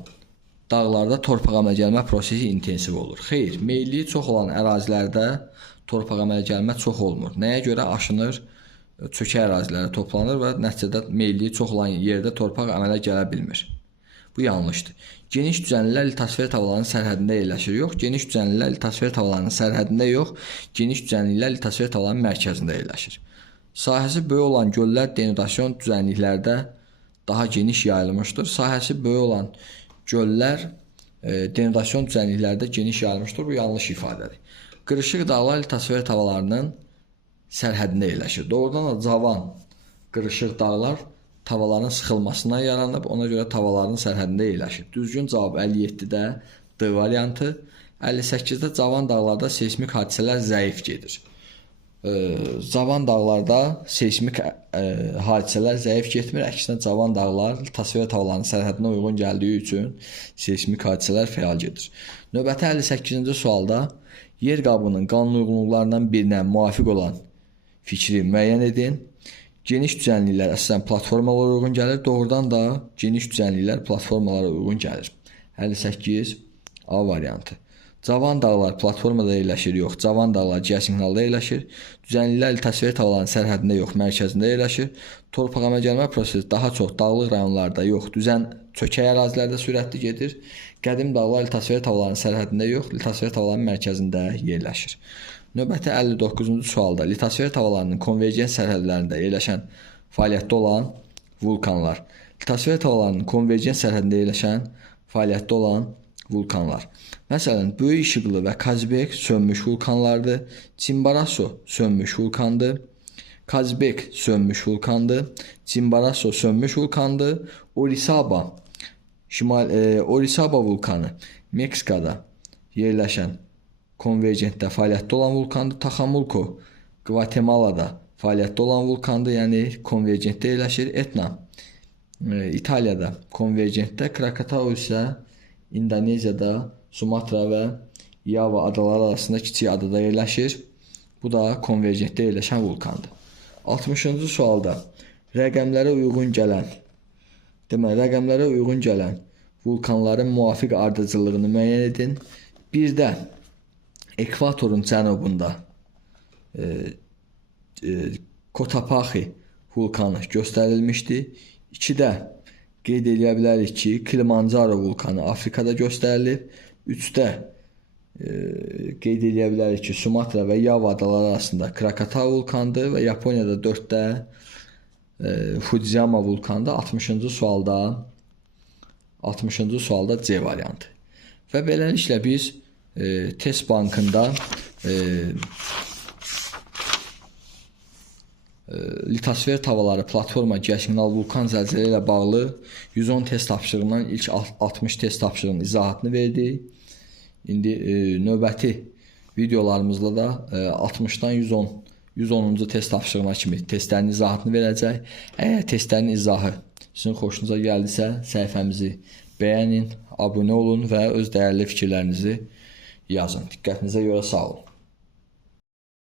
dağlarda torpaq əmələ gəlmə prosesi intensiv olur. Xeyr, meyilliyi çox olan ərazilərdə torpaq əmələ gəlmə çox olmur. Nəyə görə? Aşınır, çökə ərazilərə toplanır və nəticədə meyilliyi çox olan yerdə torpaq əmələ gələ bilmir. Bu yanlışdır. Geniş düzənlilər litasfer tavalarının sərhədində yerləşir. Yox, geniş düzənlilər litasfer tavalarının sərhədində yox, geniş düzənliklər litasfer tavalarının mərkəzində yerləşir. Sahəsi böyük olan göllər denudasyon düzənliklərdə daha geniş yayılmışdır. Sahəsi böyük olan göllər denudasyon düzənliklərdə geniş yayılmışdır. Bu yanlış ifadədir. Qırışıq dağlar litosfer tavalarının sərhədində yerləşir. Doğrudan da cavan qırışıq dağlar tavalarının sıxılmasından yaranıb, ona görə tavalarının sərhədində yerləşir. Düzgün cavab 57-də D variantı. 58-də cavan dağlarda seismik hadisələr zəif gedir. Cavan dağlarda seismik hadisələr zəif getmir. Əksinə cavan dağlar litosfer tavalarının sərhədinə uyğun gəldiyi üçün seismik hadisələr fəal gedir. Növbəti 58-ci sualda yer qabının qanun uyğunluqlarından birinə müvafiq olan fikri müəyyən edin. Geniş düzənliklər əsasən platformalara uyğun gəlir. Doğrudan da geniş düzənliklər platformalara uyğun gəlir. 58 A variantı. Cavan dağlar platformada yerləşir, yox. Cavan dağlar geosignalda yerləşir. Düzənliklər litosfer tavalarının sərhədində, yox, mərkəzində yerləşir. Torpağa gəlmə prosesi daha çox dağlıq rayonlarda, yox, düzən çökək ərazilərdə sürətli gedir. Qədim dağlar litosfer tavalarının sərhədində, yox, litosfer tavalarının mərkəzində yerləşir. Növbəti 59-cu sualda litosfer tavalarının konvergens sərhədlərində yerləşən fəaliyyətdə olan vulkanlar. Litosfer tavalarının konvergens sərhədində yerləşən fəaliyyətdə olan vulkanlar. Məsələn, Böyük İşıqlı və Kazbek sönmüş vulkanlardır. Chimborazo sönmüş vulkandır. Kazbek sönmüş vulkandır. Chimborazo sönmüş vulkandır. Orizaba vulkanı Meksikada yerləşən konvergentdə fəaliyyətdə olan vulkandır. Taxamulko Gvatemalada fəaliyyətdə olan vulkandır, yəni konvergentdə yerləşir. Etna İtaliyada konvergentdə, Krakatau isə İndoneziyada, Sumatra və Yava adaları arasında kiçik adada yerləşir. Bu da konvergentdə yerləşən vulkandır. 60-cı sualda rəqəmlərə uyğun gələn vulkanların müvafiq ardıcıllığını müəyyən edin. Bir də ekvatorun cənubunda Cotopaxi vulkanı göstərilmişdir. 2-də qeyd edə bilərik ki, Kilimanjaro vulkanı Afrikada göstərilib. 3-də qeyd edə bilərik ki, Sumatra və Yava adaları arasında Krakatau vulkanıdır və Yaponiyada 4-də Fudziyama vulkanıdır. 60-cı sualda C variantı. Və beləliklə biz test bankında litosfer tavaları, platforma, geosignal, vulkan, zəlzələ ilə bağlı 110 test tapşırığından ilk 60 test tapşırığının izahatını verdik. İndi növbəti videolarımızda da 60-dan 110-cu test tapşırığına kimi testlərin izahatını verəcək. Əgər testlərin izahı sizin xoşunuza gəldisə, səhifəmizi bəyənin, abunə olun və öz dəyərli fikirlərinizi yazın. Diqqətinizə görə sağ olun.